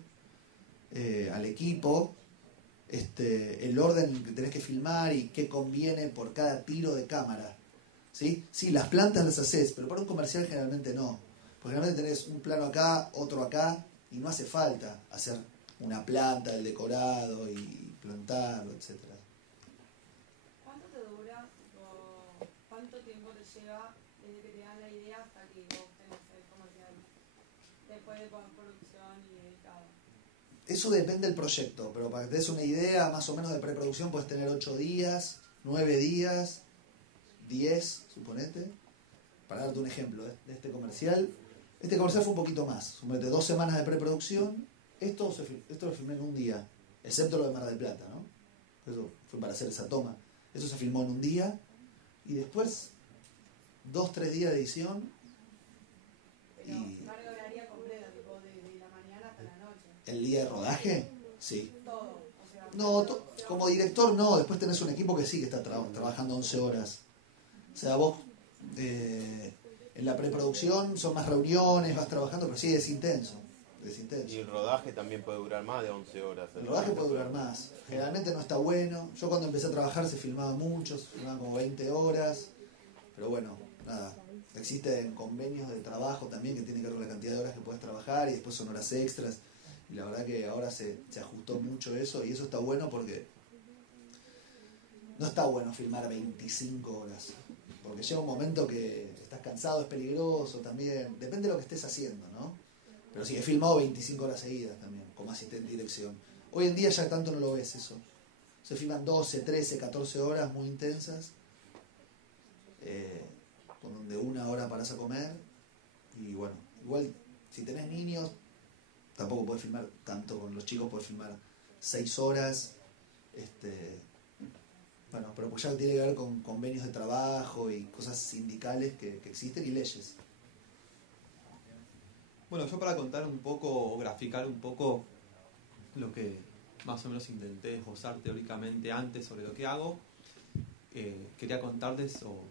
al equipo el orden que tenés que filmar y qué conviene por cada tiro de cámara. ¿Sí? Sí, las plantas las haces, pero para un comercial generalmente no. Porque generalmente tenés un plano acá, otro acá, y no hace falta hacer una planta, el decorado y plantarlo, etcétera. ¿Cuánto te dura o cuánto tiempo te lleva desde que te dan la idea hasta que vos tenés el comercial? Después de producción y editado. Eso depende del proyecto, pero para que te des una idea más o menos de preproducción puedes tener 8 días, 9 días, 10, suponete. Para darte un ejemplo de este comercial. Este comercial fue un poquito más, suponete 2 semanas de preproducción. Esto lo filmé en un día, excepto lo de Mar del Plata, ¿no? Eso fue para hacer esa toma. Eso se filmó en un día y después 2-3 días de edición. Pero Y carga horaria completa, tipo de la mañana hasta la noche. el día de rodaje, sí. Todo. O sea, No, como director no, después tenés un equipo que sí que está trabajando 11 horas. O sea, vos en la preproducción son más reuniones, vas trabajando, pero sí es intenso. Es intenso. Y el rodaje también puede durar más de 11 horas. El rodaje puede durar más. Generalmente no está bueno. Yo cuando empecé a trabajar se filmaba mucho, se filmaban como 20 horas. Pero bueno, nada. Existen convenios de trabajo también que tienen que ver con la cantidad de horas que puedes trabajar y después son horas extras. Y la verdad que ahora se ajustó mucho eso y eso está bueno porque no está bueno filmar 25 horas. Porque llega un momento que estás cansado, es peligroso también. Depende de lo que estés haciendo, ¿no? Pero sí, he filmado 25 horas seguidas también, como asistente de dirección. Hoy en día ya tanto no lo ves eso. Se filman 12, 13, 14 horas muy intensas, con donde 1 hora parás a comer. Y bueno, igual si tenés niños, tampoco podés filmar tanto. Con los chicos podés filmar 6 horas. Bueno, pero pues ya tiene que ver con convenios de trabajo y cosas sindicales que existen y leyes. Bueno, yo para contar un poco o graficar un poco lo que más o menos intenté esbozar teóricamente antes sobre lo que hago, quería contarles o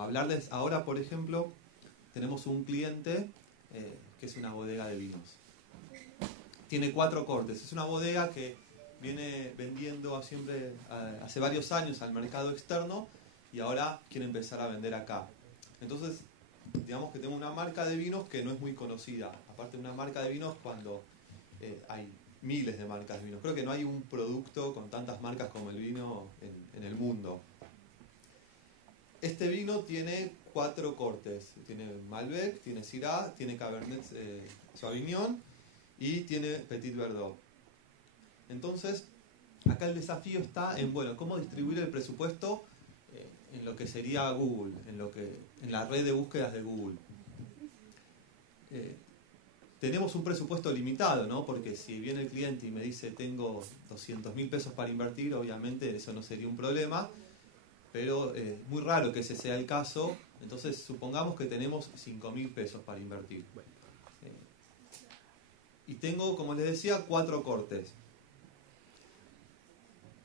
hablarles ahora, por ejemplo, tenemos un cliente que es una bodega de vinos. Tiene 4 cortes, es una bodega que viene vendiendo siempre hace varios años al mercado externo y ahora quiere empezar a vender acá. Entonces, digamos que tengo una marca de vinos que no es muy conocida. Aparte de una marca de vinos cuando hay miles de marcas de vinos. Creo que no hay un producto con tantas marcas como el vino en el mundo. Este vino tiene 4 cortes. Tiene Malbec, tiene Syrah, tiene Cabernet Sauvignon y tiene Petit Verdot. Entonces, acá el desafío está en, bueno, cómo distribuir el presupuesto en lo que sería Google, en la red de búsquedas de Google. Tenemos un presupuesto limitado, ¿no? Porque si viene el cliente y me dice tengo 200.000 pesos para invertir, obviamente eso no sería un problema, pero es muy raro que ese sea el caso. Entonces supongamos que tenemos 5.000 pesos para invertir. Y tengo, como les decía, 4 cortes.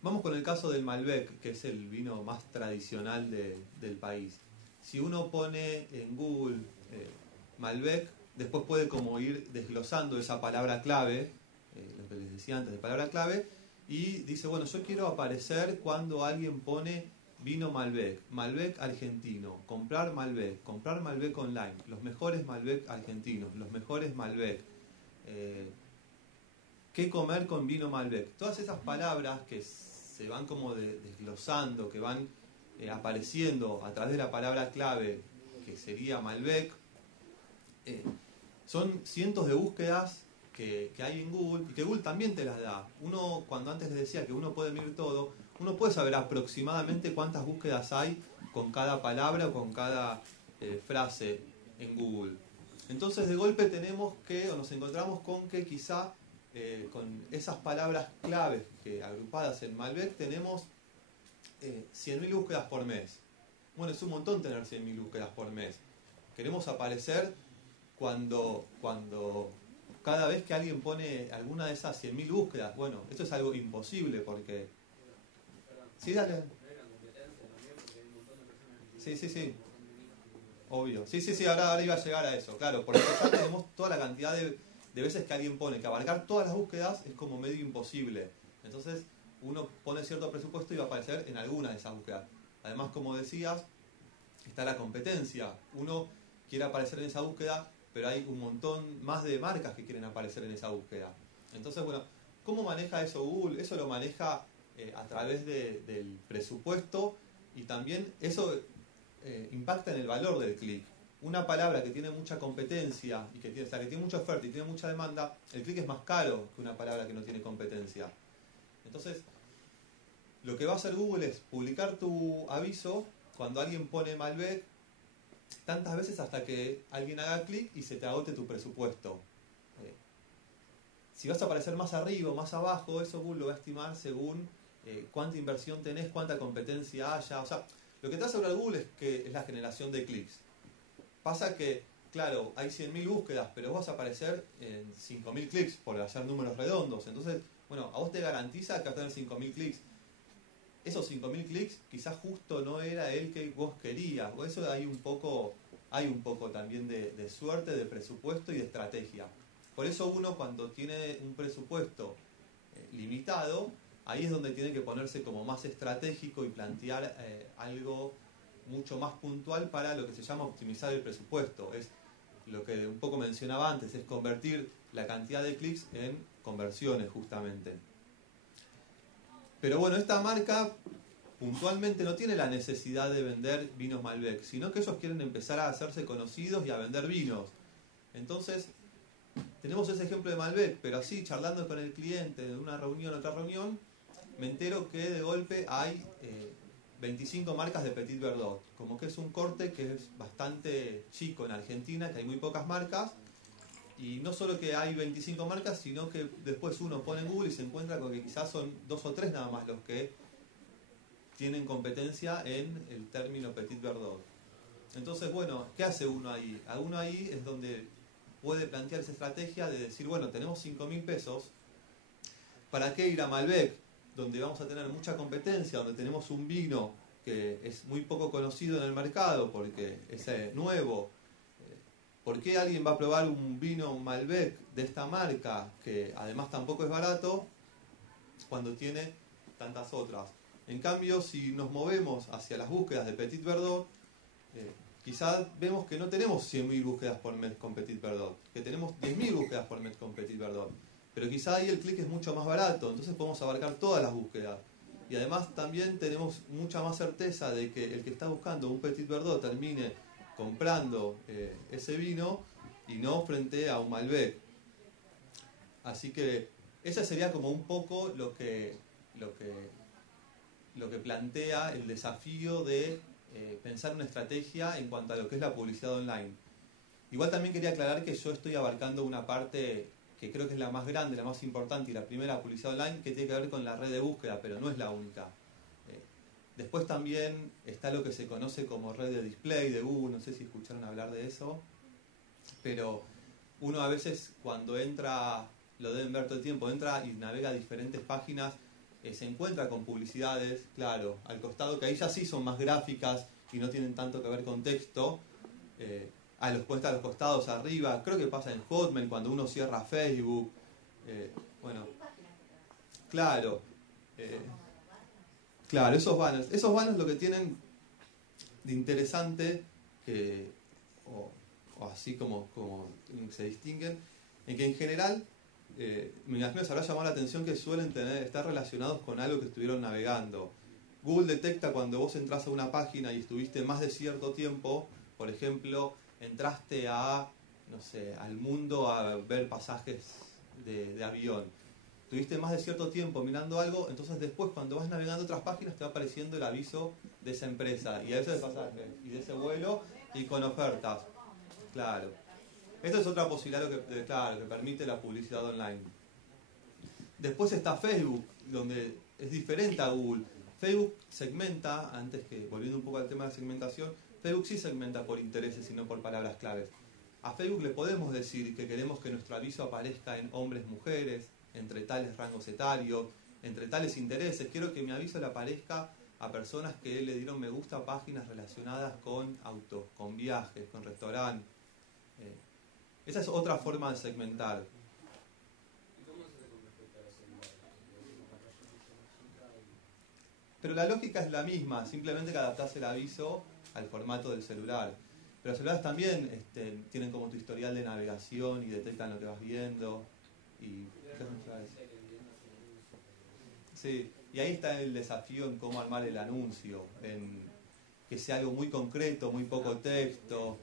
Vamos con el caso del Malbec, que es el vino más tradicional del país. Si uno pone en Google Malbec, después puede como ir desglosando esa palabra clave, lo que les decía antes de palabra clave, y dice, bueno, yo quiero aparecer cuando alguien pone vino Malbec, Malbec argentino, comprar Malbec online, los mejores Malbec argentinos, los mejores Malbec, qué comer con vino Malbec. Todas esas palabras que se van como desglosando, que van apareciendo a través de la palabra clave, que sería Malbec, son cientos de búsquedas que hay en Google y que Google también te las da. Uno, cuando antes les decía que uno puede medir todo, uno puede saber aproximadamente cuántas búsquedas hay con cada palabra o con cada frase en Google. Entonces de golpe tenemos que, o nos encontramos con que quizá con esas palabras claves que agrupadas en Malbec tenemos 100.000 búsquedas por mes. Bueno, es un montón tener 100.000 búsquedas por mes. Queremos aparecer cuando cada vez que alguien pone alguna de esas 100.000 búsquedas. Bueno, esto es algo imposible porque... Sí, dale. Sí. Obvio. Sí, ahora iba a llegar a eso. Claro, porque ya tenemos toda la cantidad de veces que alguien pone que abarcar todas las búsquedas es como medio imposible. Entonces, uno pone cierto presupuesto y va a aparecer en alguna de esas búsquedas. Además, como decías, está la competencia. Uno quiere aparecer en esa búsqueda, pero hay un montón más de marcas que quieren aparecer en esa búsqueda. Entonces, bueno, ¿cómo maneja eso Google? Eso lo maneja a través del presupuesto y también eso impacta en el valor del clic. Una palabra que tiene mucha competencia y que tiene mucha oferta y tiene mucha demanda, el clic es más caro que una palabra que no tiene competencia. Entonces, lo que va a hacer Google es publicar tu aviso cuando alguien pone Malbec tantas veces hasta que alguien haga clic y se te agote tu presupuesto. Si vas a aparecer más arriba o más abajo, eso Google lo va a estimar según cuánta inversión tenés, cuánta competencia haya. O sea, lo que te hace hablar Google es la generación de clics. Pasa que, claro, hay 100.000 búsquedas, pero vos vas a aparecer en 5.000 clics, por hacer números redondos. Entonces, bueno, a vos te garantiza que vas a tener 5.000 clics. Esos 5.000 clics quizás justo no era el que vos querías. O eso hay un poco también de suerte, de presupuesto y de estrategia. Por eso uno cuando tiene un presupuesto limitado, ahí es donde tiene que ponerse como más estratégico y plantear algo mucho más puntual para lo que se llama optimizar el presupuesto. Es lo que un poco mencionaba antes, es convertir la cantidad de clics en conversiones justamente. Pero bueno, esta marca puntualmente no tiene la necesidad de vender vinos Malbec, sino que ellos quieren empezar a hacerse conocidos y a vender vinos. Entonces, tenemos ese ejemplo de Malbec, pero así, charlando con el cliente de una reunión a otra reunión, me entero que de golpe hay 25 marcas de Petit Verdot. Como que es un corte que es bastante chico en Argentina, que hay muy pocas marcas. Y no solo que hay 25 marcas, sino que después uno pone en Google y se encuentra con que quizás son 2 o 3 nada más los que tienen competencia en el término Petit Verdot. Entonces, bueno, ¿qué hace uno ahí? A uno ahí es donde puede plantear esa estrategia de decir, bueno, tenemos 5.000 pesos, ¿para qué ir a Malbec? Donde vamos a tener mucha competencia, donde tenemos un vino que es muy poco conocido en el mercado porque es nuevo. ¿Por qué alguien va a probar un vino Malbec de esta marca, que además tampoco es barato, cuando tiene tantas otras? En cambio, si nos movemos hacia las búsquedas de Petit Verdot, quizás vemos que no tenemos 100.000 búsquedas por mes con Petit Verdot, que tenemos 10.000 búsquedas por mes con Petit Verdot. Pero quizá ahí el clic es mucho más barato, entonces podemos abarcar todas las búsquedas. Y además también tenemos mucha más certeza de que el que está buscando un Petit Verdot termine comprando ese vino y no frente a un Malbec. Así que ese sería como un poco lo que plantea el desafío de pensar una estrategia en cuanto a lo que es la publicidad online. Igual también quería aclarar que yo estoy abarcando una parte que creo que es la más grande, la más importante y la primera, publicidad online, que tiene que ver con la red de búsqueda, pero no es la única. Después también está lo que se conoce como red de display de Google, no sé si escucharon hablar de eso, pero uno a veces cuando entra, lo deben ver todo el tiempo, entra y navega a diferentes páginas, se encuentra con publicidades, claro, al costado, que ahí ya sí son más gráficas y no tienen tanto que ver con texto, a los costados, arriba, creo que pasa en Hotmail cuando uno cierra Facebook, bueno, claro, claro, esos banners lo que tienen de interesante, o así como se distinguen, en que en general, me imagino se habrá llamado la atención que suelen estar relacionados con algo que estuvieron navegando. Google detecta cuando vos entras a una página y estuviste más de cierto tiempo, por ejemplo, entraste a, no sé, al mundo a ver pasajes de avión. Tuviste más de cierto tiempo mirando algo, entonces después cuando vas navegando otras páginas te va apareciendo el aviso de esa empresa y a veces de pasajes y de ese vuelo y con ofertas. Claro. Esto es otra posibilidad que permite la publicidad online. Después está Facebook, donde es diferente a Google. Facebook segmenta, volviendo un poco al tema de segmentación, Facebook sí segmenta por intereses y no por palabras claves. A Facebook le podemos decir que queremos que nuestro aviso aparezca en hombres, mujeres, entre tales rangos etarios, entre tales intereses. Quiero que mi aviso le aparezca a personas que le dieron me gusta a páginas relacionadas con autos, con viajes, con restaurantes. Esa es otra forma de segmentar. Pero la lógica es la misma, simplemente que adaptás el aviso al formato del celular. Pero los celulares también tienen como tu historial de navegación y detectan lo que vas viendo. Sí, y ahí está el desafío en cómo armar el anuncio, en que sea algo muy concreto, muy poco texto.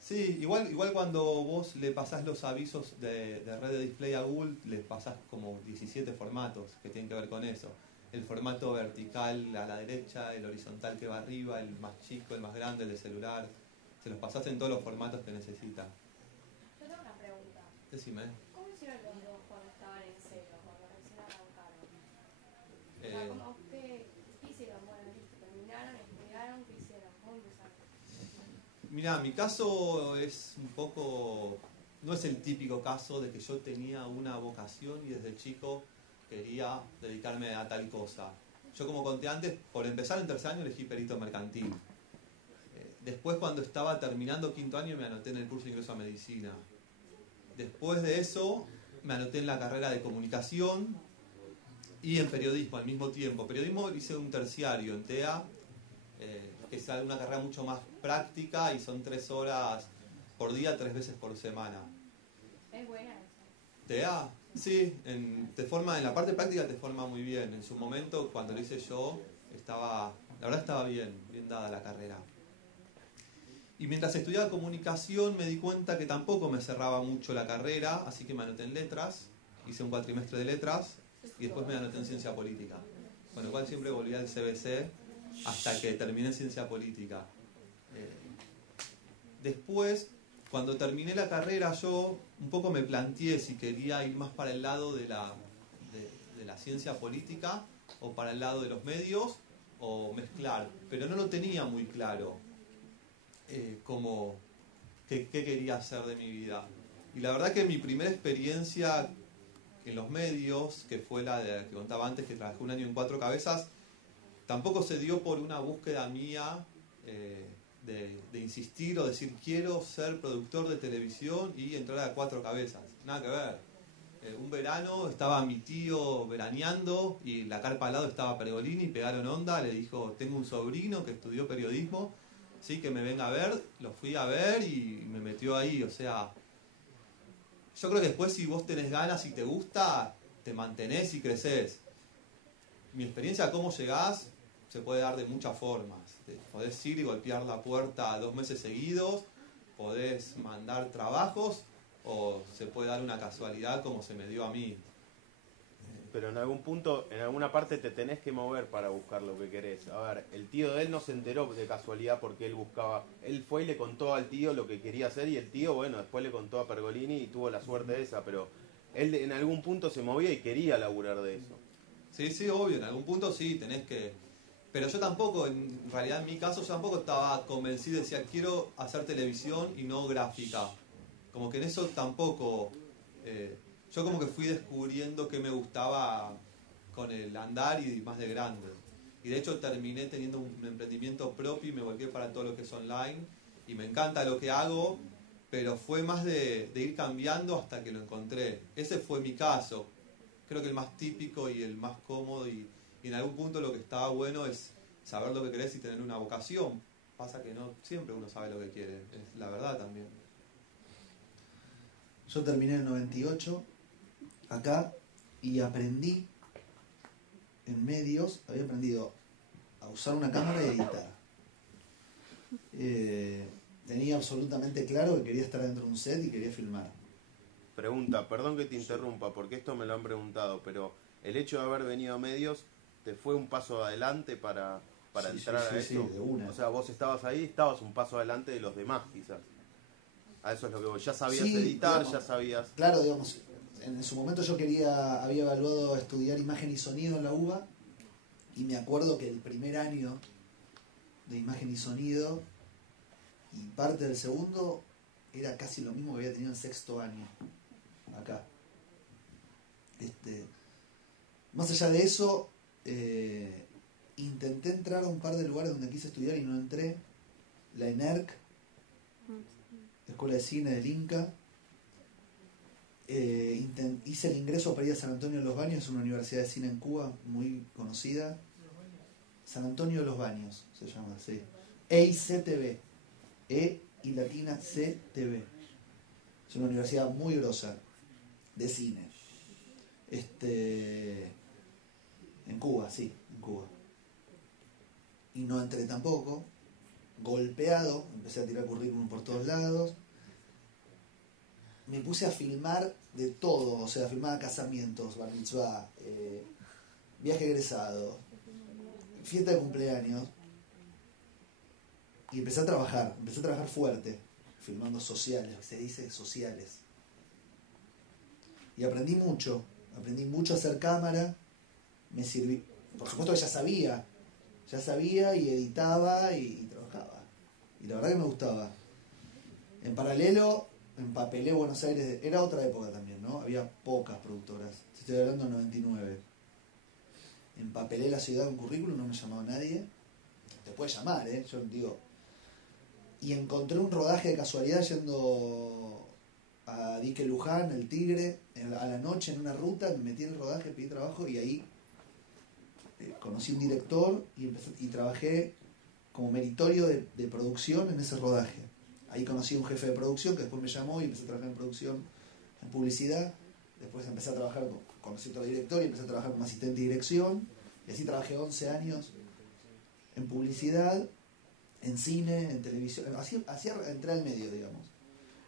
Sí, igual cuando vos le pasás los avisos de red de display a Google, les pasás como 17 formatos que tienen que ver con eso. El formato vertical a la derecha, el horizontal que va arriba, el más chico, el más grande, el de celular. Se los pasás en todos los formatos que necesitan. Yo tengo una pregunta. Decime. ¿Cómo hicieron los dos cuando estaban en cero, cuando recién arrancaron? O sea, ¿qué hicieron? Bueno, listo, terminaron, estudiaron, ¿qué hicieron? ¿Cómo empezaron? Mirá, mi caso es un poco... No es el típico caso de que yo tenía una vocación y desde chico quería dedicarme a tal cosa. Yo, como conté antes, por empezar en tercer año elegí perito mercantil. Después, cuando estaba terminando quinto año, me anoté en el curso de ingreso a medicina. Después de eso, me anoté en la carrera de comunicación y en periodismo al mismo tiempo. Periodismo hice un terciario en TEA, que es una carrera mucho más práctica y son 3 horas por día, 3 veces por semana. Es buena esa. TEA, sí, en la parte práctica te forma muy bien. En su momento, cuando lo hice yo, la verdad estaba bien dada la carrera. Y mientras estudiaba comunicación me di cuenta que tampoco me cerraba mucho la carrera, así que me anoté en letras, hice un cuatrimestre de letras y después me anoté en ciencia política. Con lo cual siempre volví al CBC hasta que terminé en ciencia política. Después, cuando terminé la carrera, yo un poco me planteé si quería ir más para el lado de la ciencia política o para el lado de los medios o mezclar, pero no lo tenía muy claro como qué quería hacer de mi vida. Y la verdad que mi primera experiencia en los medios, que fue la de que contaba antes, que trabajé un año en Cuatro Cabezas, tampoco se dio por una búsqueda mía de insistir o decir quiero ser productor de televisión y entrar a Cuatro Cabezas. Nada que ver. Un verano estaba mi tío veraneando y la carpa al lado estaba Pergolini, pegaron onda, le dijo tengo un sobrino que estudió periodismo, sí, que me venga a ver, lo fui a ver y me metió ahí. O sea, yo creo que después si vos tenés ganas y te gusta, te mantenés y creces. Mi experiencia, cómo llegás, se puede dar de muchas formas. Podés ir y golpear la puerta 2 meses seguidos, podés mandar trabajos o se puede dar una casualidad como se me dio a mí. Pero en algún punto, en alguna parte te tenés que mover para buscar lo que querés. A ver, el tío de él no se enteró de casualidad porque él buscaba. Él fue y le contó al tío lo que quería hacer y el tío, bueno, después le contó a Pergolini y tuvo la suerte esa, pero él en algún punto se movía y quería laburar de eso. Sí, obvio, en algún punto sí, tenés que... Pero yo tampoco, en realidad en mi caso, yo tampoco estaba convencido, decía, quiero hacer televisión y no gráfica. Como que en eso tampoco... yo como que fui descubriendo que me gustaba con el andar y más de grande. Y de hecho terminé teniendo un emprendimiento propio y me volví para todo lo que es online. Y me encanta lo que hago, pero fue más de ir cambiando hasta que lo encontré. Ese fue mi caso. Creo que el más típico y el más cómodo y en algún punto lo que estaba bueno es saber lo que querés y tener una vocación. Pasa que no siempre uno sabe lo que quiere, es la verdad también. Yo terminé en el 98 acá y aprendí en medios había aprendido a usar una cámara y a editar. Tenía absolutamente claro que quería estar dentro de un set y quería filmar. Pregunta, perdón que te interrumpa, porque esto me lo han preguntado, pero el hecho de haber venido a medios, ¿te fue un paso adelante para Sí, entrar sí, a sí, esto? sí, de una. O sea, vos estabas ahí, estabas un paso adelante de los demás, quizás. A eso es lo que vos ya sabías Sí, editar, digamos, ya sabías... Claro, digamos, en su momento yo había evaluado estudiar imagen y sonido en la UBA, y me acuerdo que el primer año de imagen y sonido y parte del segundo era casi lo mismo que había tenido en sexto año acá. Más allá de eso, intenté entrar a un par de lugares donde quise estudiar y no entré. La ENERC, Escuela de Cine del Inca. Hice el ingreso para ir a San Antonio de los Baños, es una universidad de cine en Cuba muy conocida. San Antonio de los Baños se llama, sí. EICTV. E y latina CTV. Es una universidad muy grosa de cine. En Cuba, sí, en Cuba. Y no entré tampoco. Golpeado, empecé a tirar currículum por todos lados. Me puse a filmar de todo, o sea, filmaba casamientos, bar mitzvah, viaje egresado, fiesta de cumpleaños. Y empecé a trabajar fuerte, filmando sociales, lo que se dice sociales. Y aprendí mucho a hacer cámara, me sirví, por supuesto que ya sabía y editaba y trabajaba. Y la verdad que me gustaba. En paralelo, empapelé Buenos Aires, era otra época también, ¿no? Había pocas productoras, estoy hablando del 99. Empapelé la ciudad con currículum, no me llamaba nadie. Te puede llamar, yo digo. Y encontré un rodaje de casualidad yendo a Dique Luján, el Tigre, a la noche en una ruta, me metí en el rodaje, pedí trabajo y ahí conocí un director y trabajé como meritorio de producción en ese rodaje. Ahí conocí a un jefe de producción que después me llamó y empecé a trabajar en producción, en publicidad. Después empecé a trabajar, conocí otro director y empecé a trabajar como asistente de dirección. Y así trabajé 11 años en publicidad, en cine, en televisión. Así entré al medio, digamos.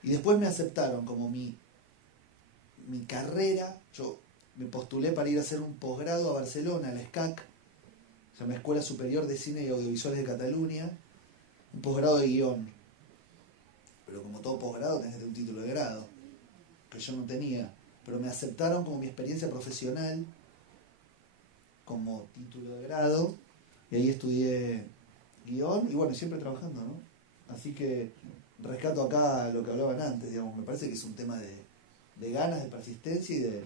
Y después me aceptaron como mi carrera. Yo me postulé para ir a hacer un posgrado a Barcelona, a la SCAC, se llama Escuela Superior de Cine y Audiovisuales de Cataluña, un posgrado de guión. Pero como todo posgrado tenés que tener un título de grado, que yo no tenía. Pero me aceptaron como mi experiencia profesional, como título de grado, y ahí estudié guión, y bueno, siempre trabajando, ¿no? Así que rescato acá lo que hablaban antes, digamos, me parece que es un tema de ganas, de persistencia y de...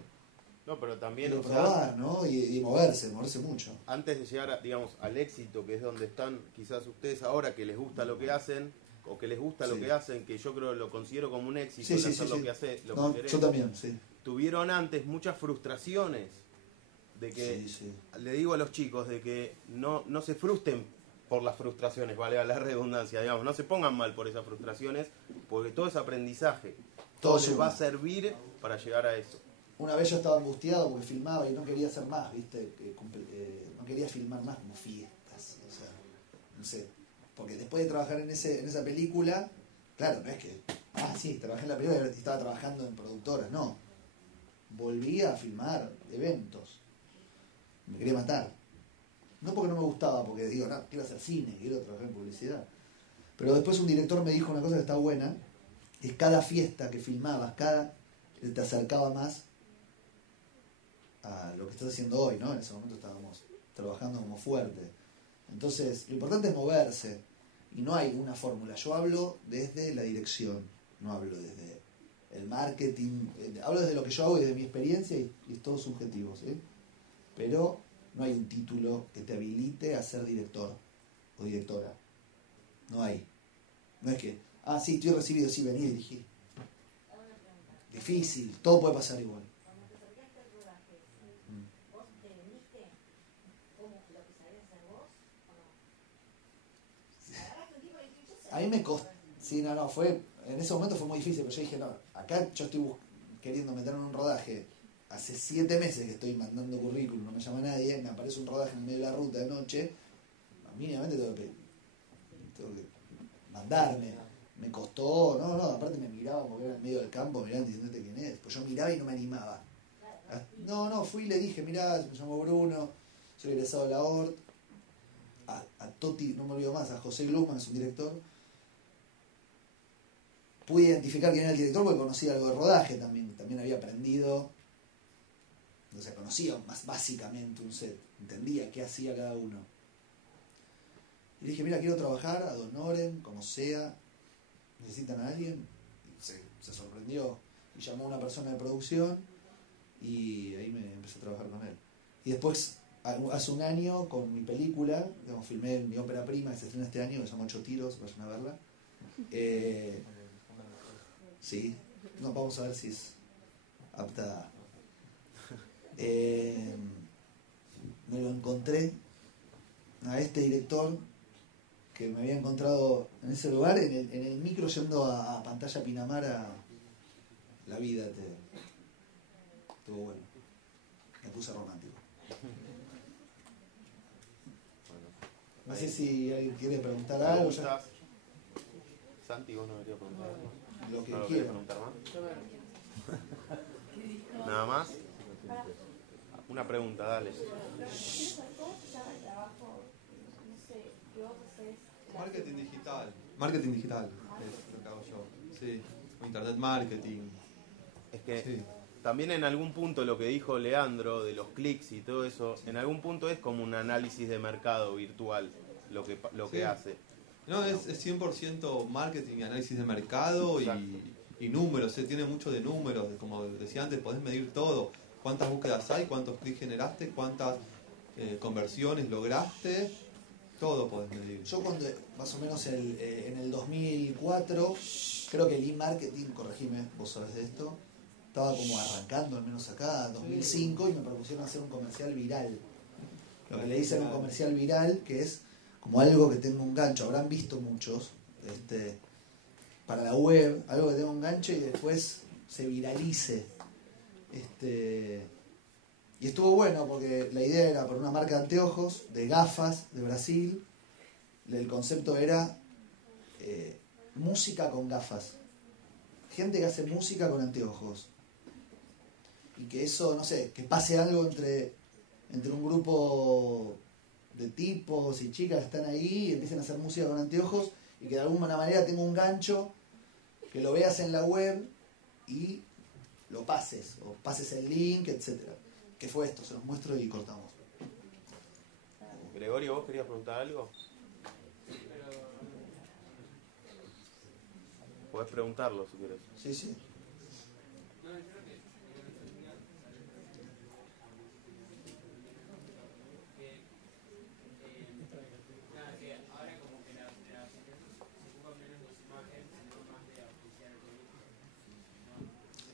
No, pero también, de o sea, probar, ¿no? Y moverse mucho. antes de llegar, digamos, al éxito, que es donde están quizás ustedes ahora, que les gusta lo que hacen, o que les gusta lo que hacen, que yo creo lo considero como un éxito, el hacer lo que hace, lo No, que querés. yo también, sí. Tuvieron antes muchas frustraciones de que, le digo a los chicos, de que no se frustren por las frustraciones, valga la redundancia, digamos, no se pongan mal por esas frustraciones, porque todo es aprendizaje, todo les va a servir para llegar a eso. Una vez yo estaba angustiado porque filmaba y no quería hacer más, ¿viste? No quería filmar más como fiestas, o sea, no sé. Porque después de trabajar en esa película, claro, no es que, sí, trabajé en la película y estaba trabajando en productoras, no. Volví a filmar eventos. Me quería matar. No porque no me gustaba, porque digo, no, quiero hacer cine, quiero trabajar en publicidad. Pero después un director me dijo una cosa que está buena, es cada fiesta que filmabas, te acercaba más a lo que estás haciendo hoy, ¿no? En ese momento estábamos trabajando como fuerte. Entonces, lo importante es moverse. Y no hay una fórmula. Yo hablo desde la dirección, no hablo desde el marketing. Hablo desde lo que yo hago y desde mi experiencia y es todo subjetivo, ¿sí? Pero no hay un título que te habilite a ser director o directora. No hay. No es que, sí, estoy recibido, sí, vení y dirigí. Difícil, todo puede pasar igual. A mí me costó, sí, en ese momento fue muy difícil, pero yo dije, no, acá yo estoy queriendo meterme en un rodaje hace 7 meses que estoy mandando currículum, no me llama nadie, me aparece un rodaje en el medio de la ruta de noche, mínimamente tengo que mandarme. Me costó, no, aparte me miraban porque era en el medio del campo, miraban diciéndote quién es. Pues yo miraba y no me animaba. No, fui y le dije, mirá, me llamo Bruno, soy egresado de la ORT. A Toti, no me olvido más, a José Glusman, es un director. Pude identificar quién era el director porque conocía algo de rodaje también había aprendido. O sea, conocía más básicamente un set, entendía qué hacía cada uno. Y le dije, mira, quiero trabajar ad honorem, como sea, necesitan a alguien. Y se sorprendió y llamó a una persona de producción y ahí me empecé a trabajar con él. Y después, hace un año, con mi película, digamos, filmé mi ópera prima que se estrena este año, que se llama 8 tiros, vayan a verla. Sí, no, vamos a ver si es apta. Me lo encontré a este director que me había encontrado en ese lugar, en el micro yendo a Pantalla Pinamar a La Vida. Estuvo bueno. Me puse romántico. No sé si alguien quiere preguntar algo. Ya. Santi, vos no deberías preguntar algo. Lo que ¿No quiera. preguntar más? Nada más. Una pregunta, dale. Marketing digital. Marketing digital es lo que hago yo. Sí. Internet marketing. Es que sí. También en algún punto lo que dijo Leandro de los clics y todo eso, en algún punto es como un análisis de mercado virtual lo que hace. No, es 100% marketing y análisis de mercado y números, tiene mucho de números, como decía antes, podés medir todo, cuántas búsquedas hay, cuántos clics generaste, cuántas conversiones lograste, todo podés medir. Yo cuando, más o menos en el 2004, creo que el e-marketing, corregime, vos sabés de esto, estaba como arrancando, al menos acá, 2005, y me propusieron hacer un comercial viral. Lo que le dicen un comercial viral, que es como algo que tenga un gancho, habrán visto muchos, para la web, algo que tenga un gancho y después se viralice. Y estuvo bueno porque la idea era por una marca de anteojos, de gafas, de Brasil. El concepto era música con gafas. Gente que hace música con anteojos. Y que eso, no sé, que pase algo entre un grupo de tipos y chicas que están ahí y empiecen a hacer música con anteojos y que de alguna manera tenga un gancho, que lo veas en la web y lo pases, o pases el link, etcétera. ¿Qué fue esto? Se los muestro y cortamos. Gregorio, ¿vos querías preguntar algo? Podés preguntarlo si querés. Sí, sí.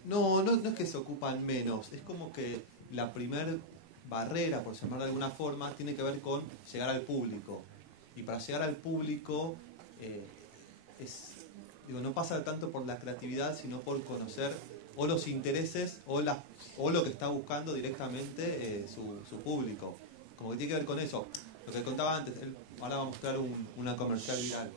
No es que se ocupan menos, es como que la primer barrera, por llamarlo de alguna forma, tiene que ver con llegar al público. Y para llegar al público no pasa tanto por la creatividad, sino por conocer o los intereses o lo que está buscando directamente su público. Como que tiene que ver con eso. Lo que contaba antes, ahora va a mostrar una comercial viral.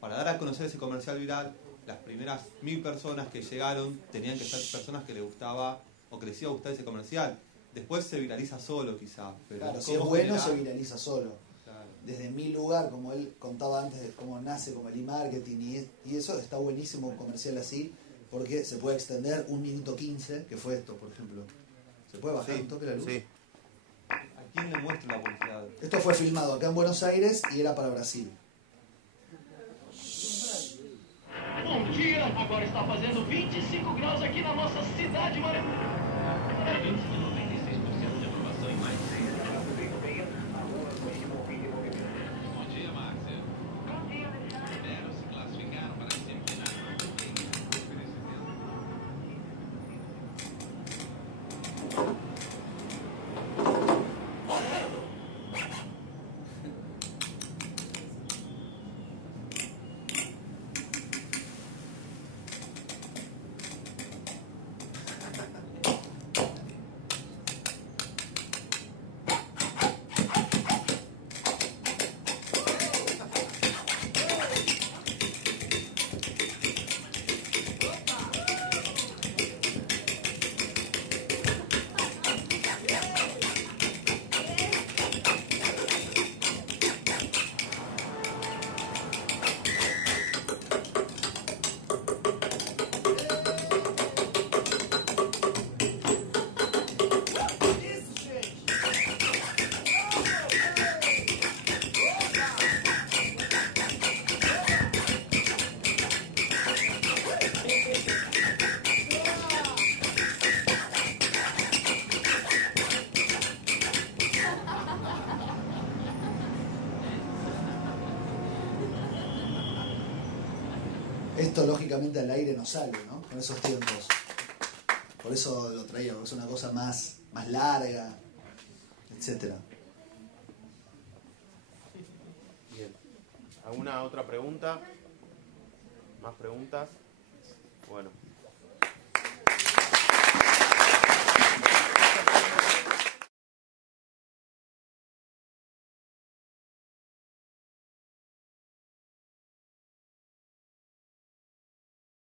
Para dar a conocer ese comercial viral, las primeras 1000 personas que llegaron tenían que ser personas que les gustaba o que les iba a gustar ese comercial. Después se viraliza solo quizá. Pero claro, si es bueno se viraliza solo. Claro. Desde mi lugar, como él contaba antes de cómo nace como el e-marketing y eso, está buenísimo un comercial así, porque se puede extender 1 minuto 15, que fue esto, por ejemplo. ¿Se puede bajar un toque la luz? Sí. ¿A quién le muestro la publicidad? Esto fue filmado acá en Buenos Aires y era para Brasil. Bom dia, agora está fazendo 25 graus aqui na nossa cidade maravilhosa. Índice de 96% de aprovação em mais de 6 anos. Bom dia, Márcia. Bom dia, Alexandre. Se classificaram para a semifinal. Esto lógicamente al aire no sale, ¿no? Con esos tiempos. Por eso lo traía, porque es una cosa más larga, etcétera. Bien. ¿Alguna otra pregunta? ¿Más preguntas? Bueno.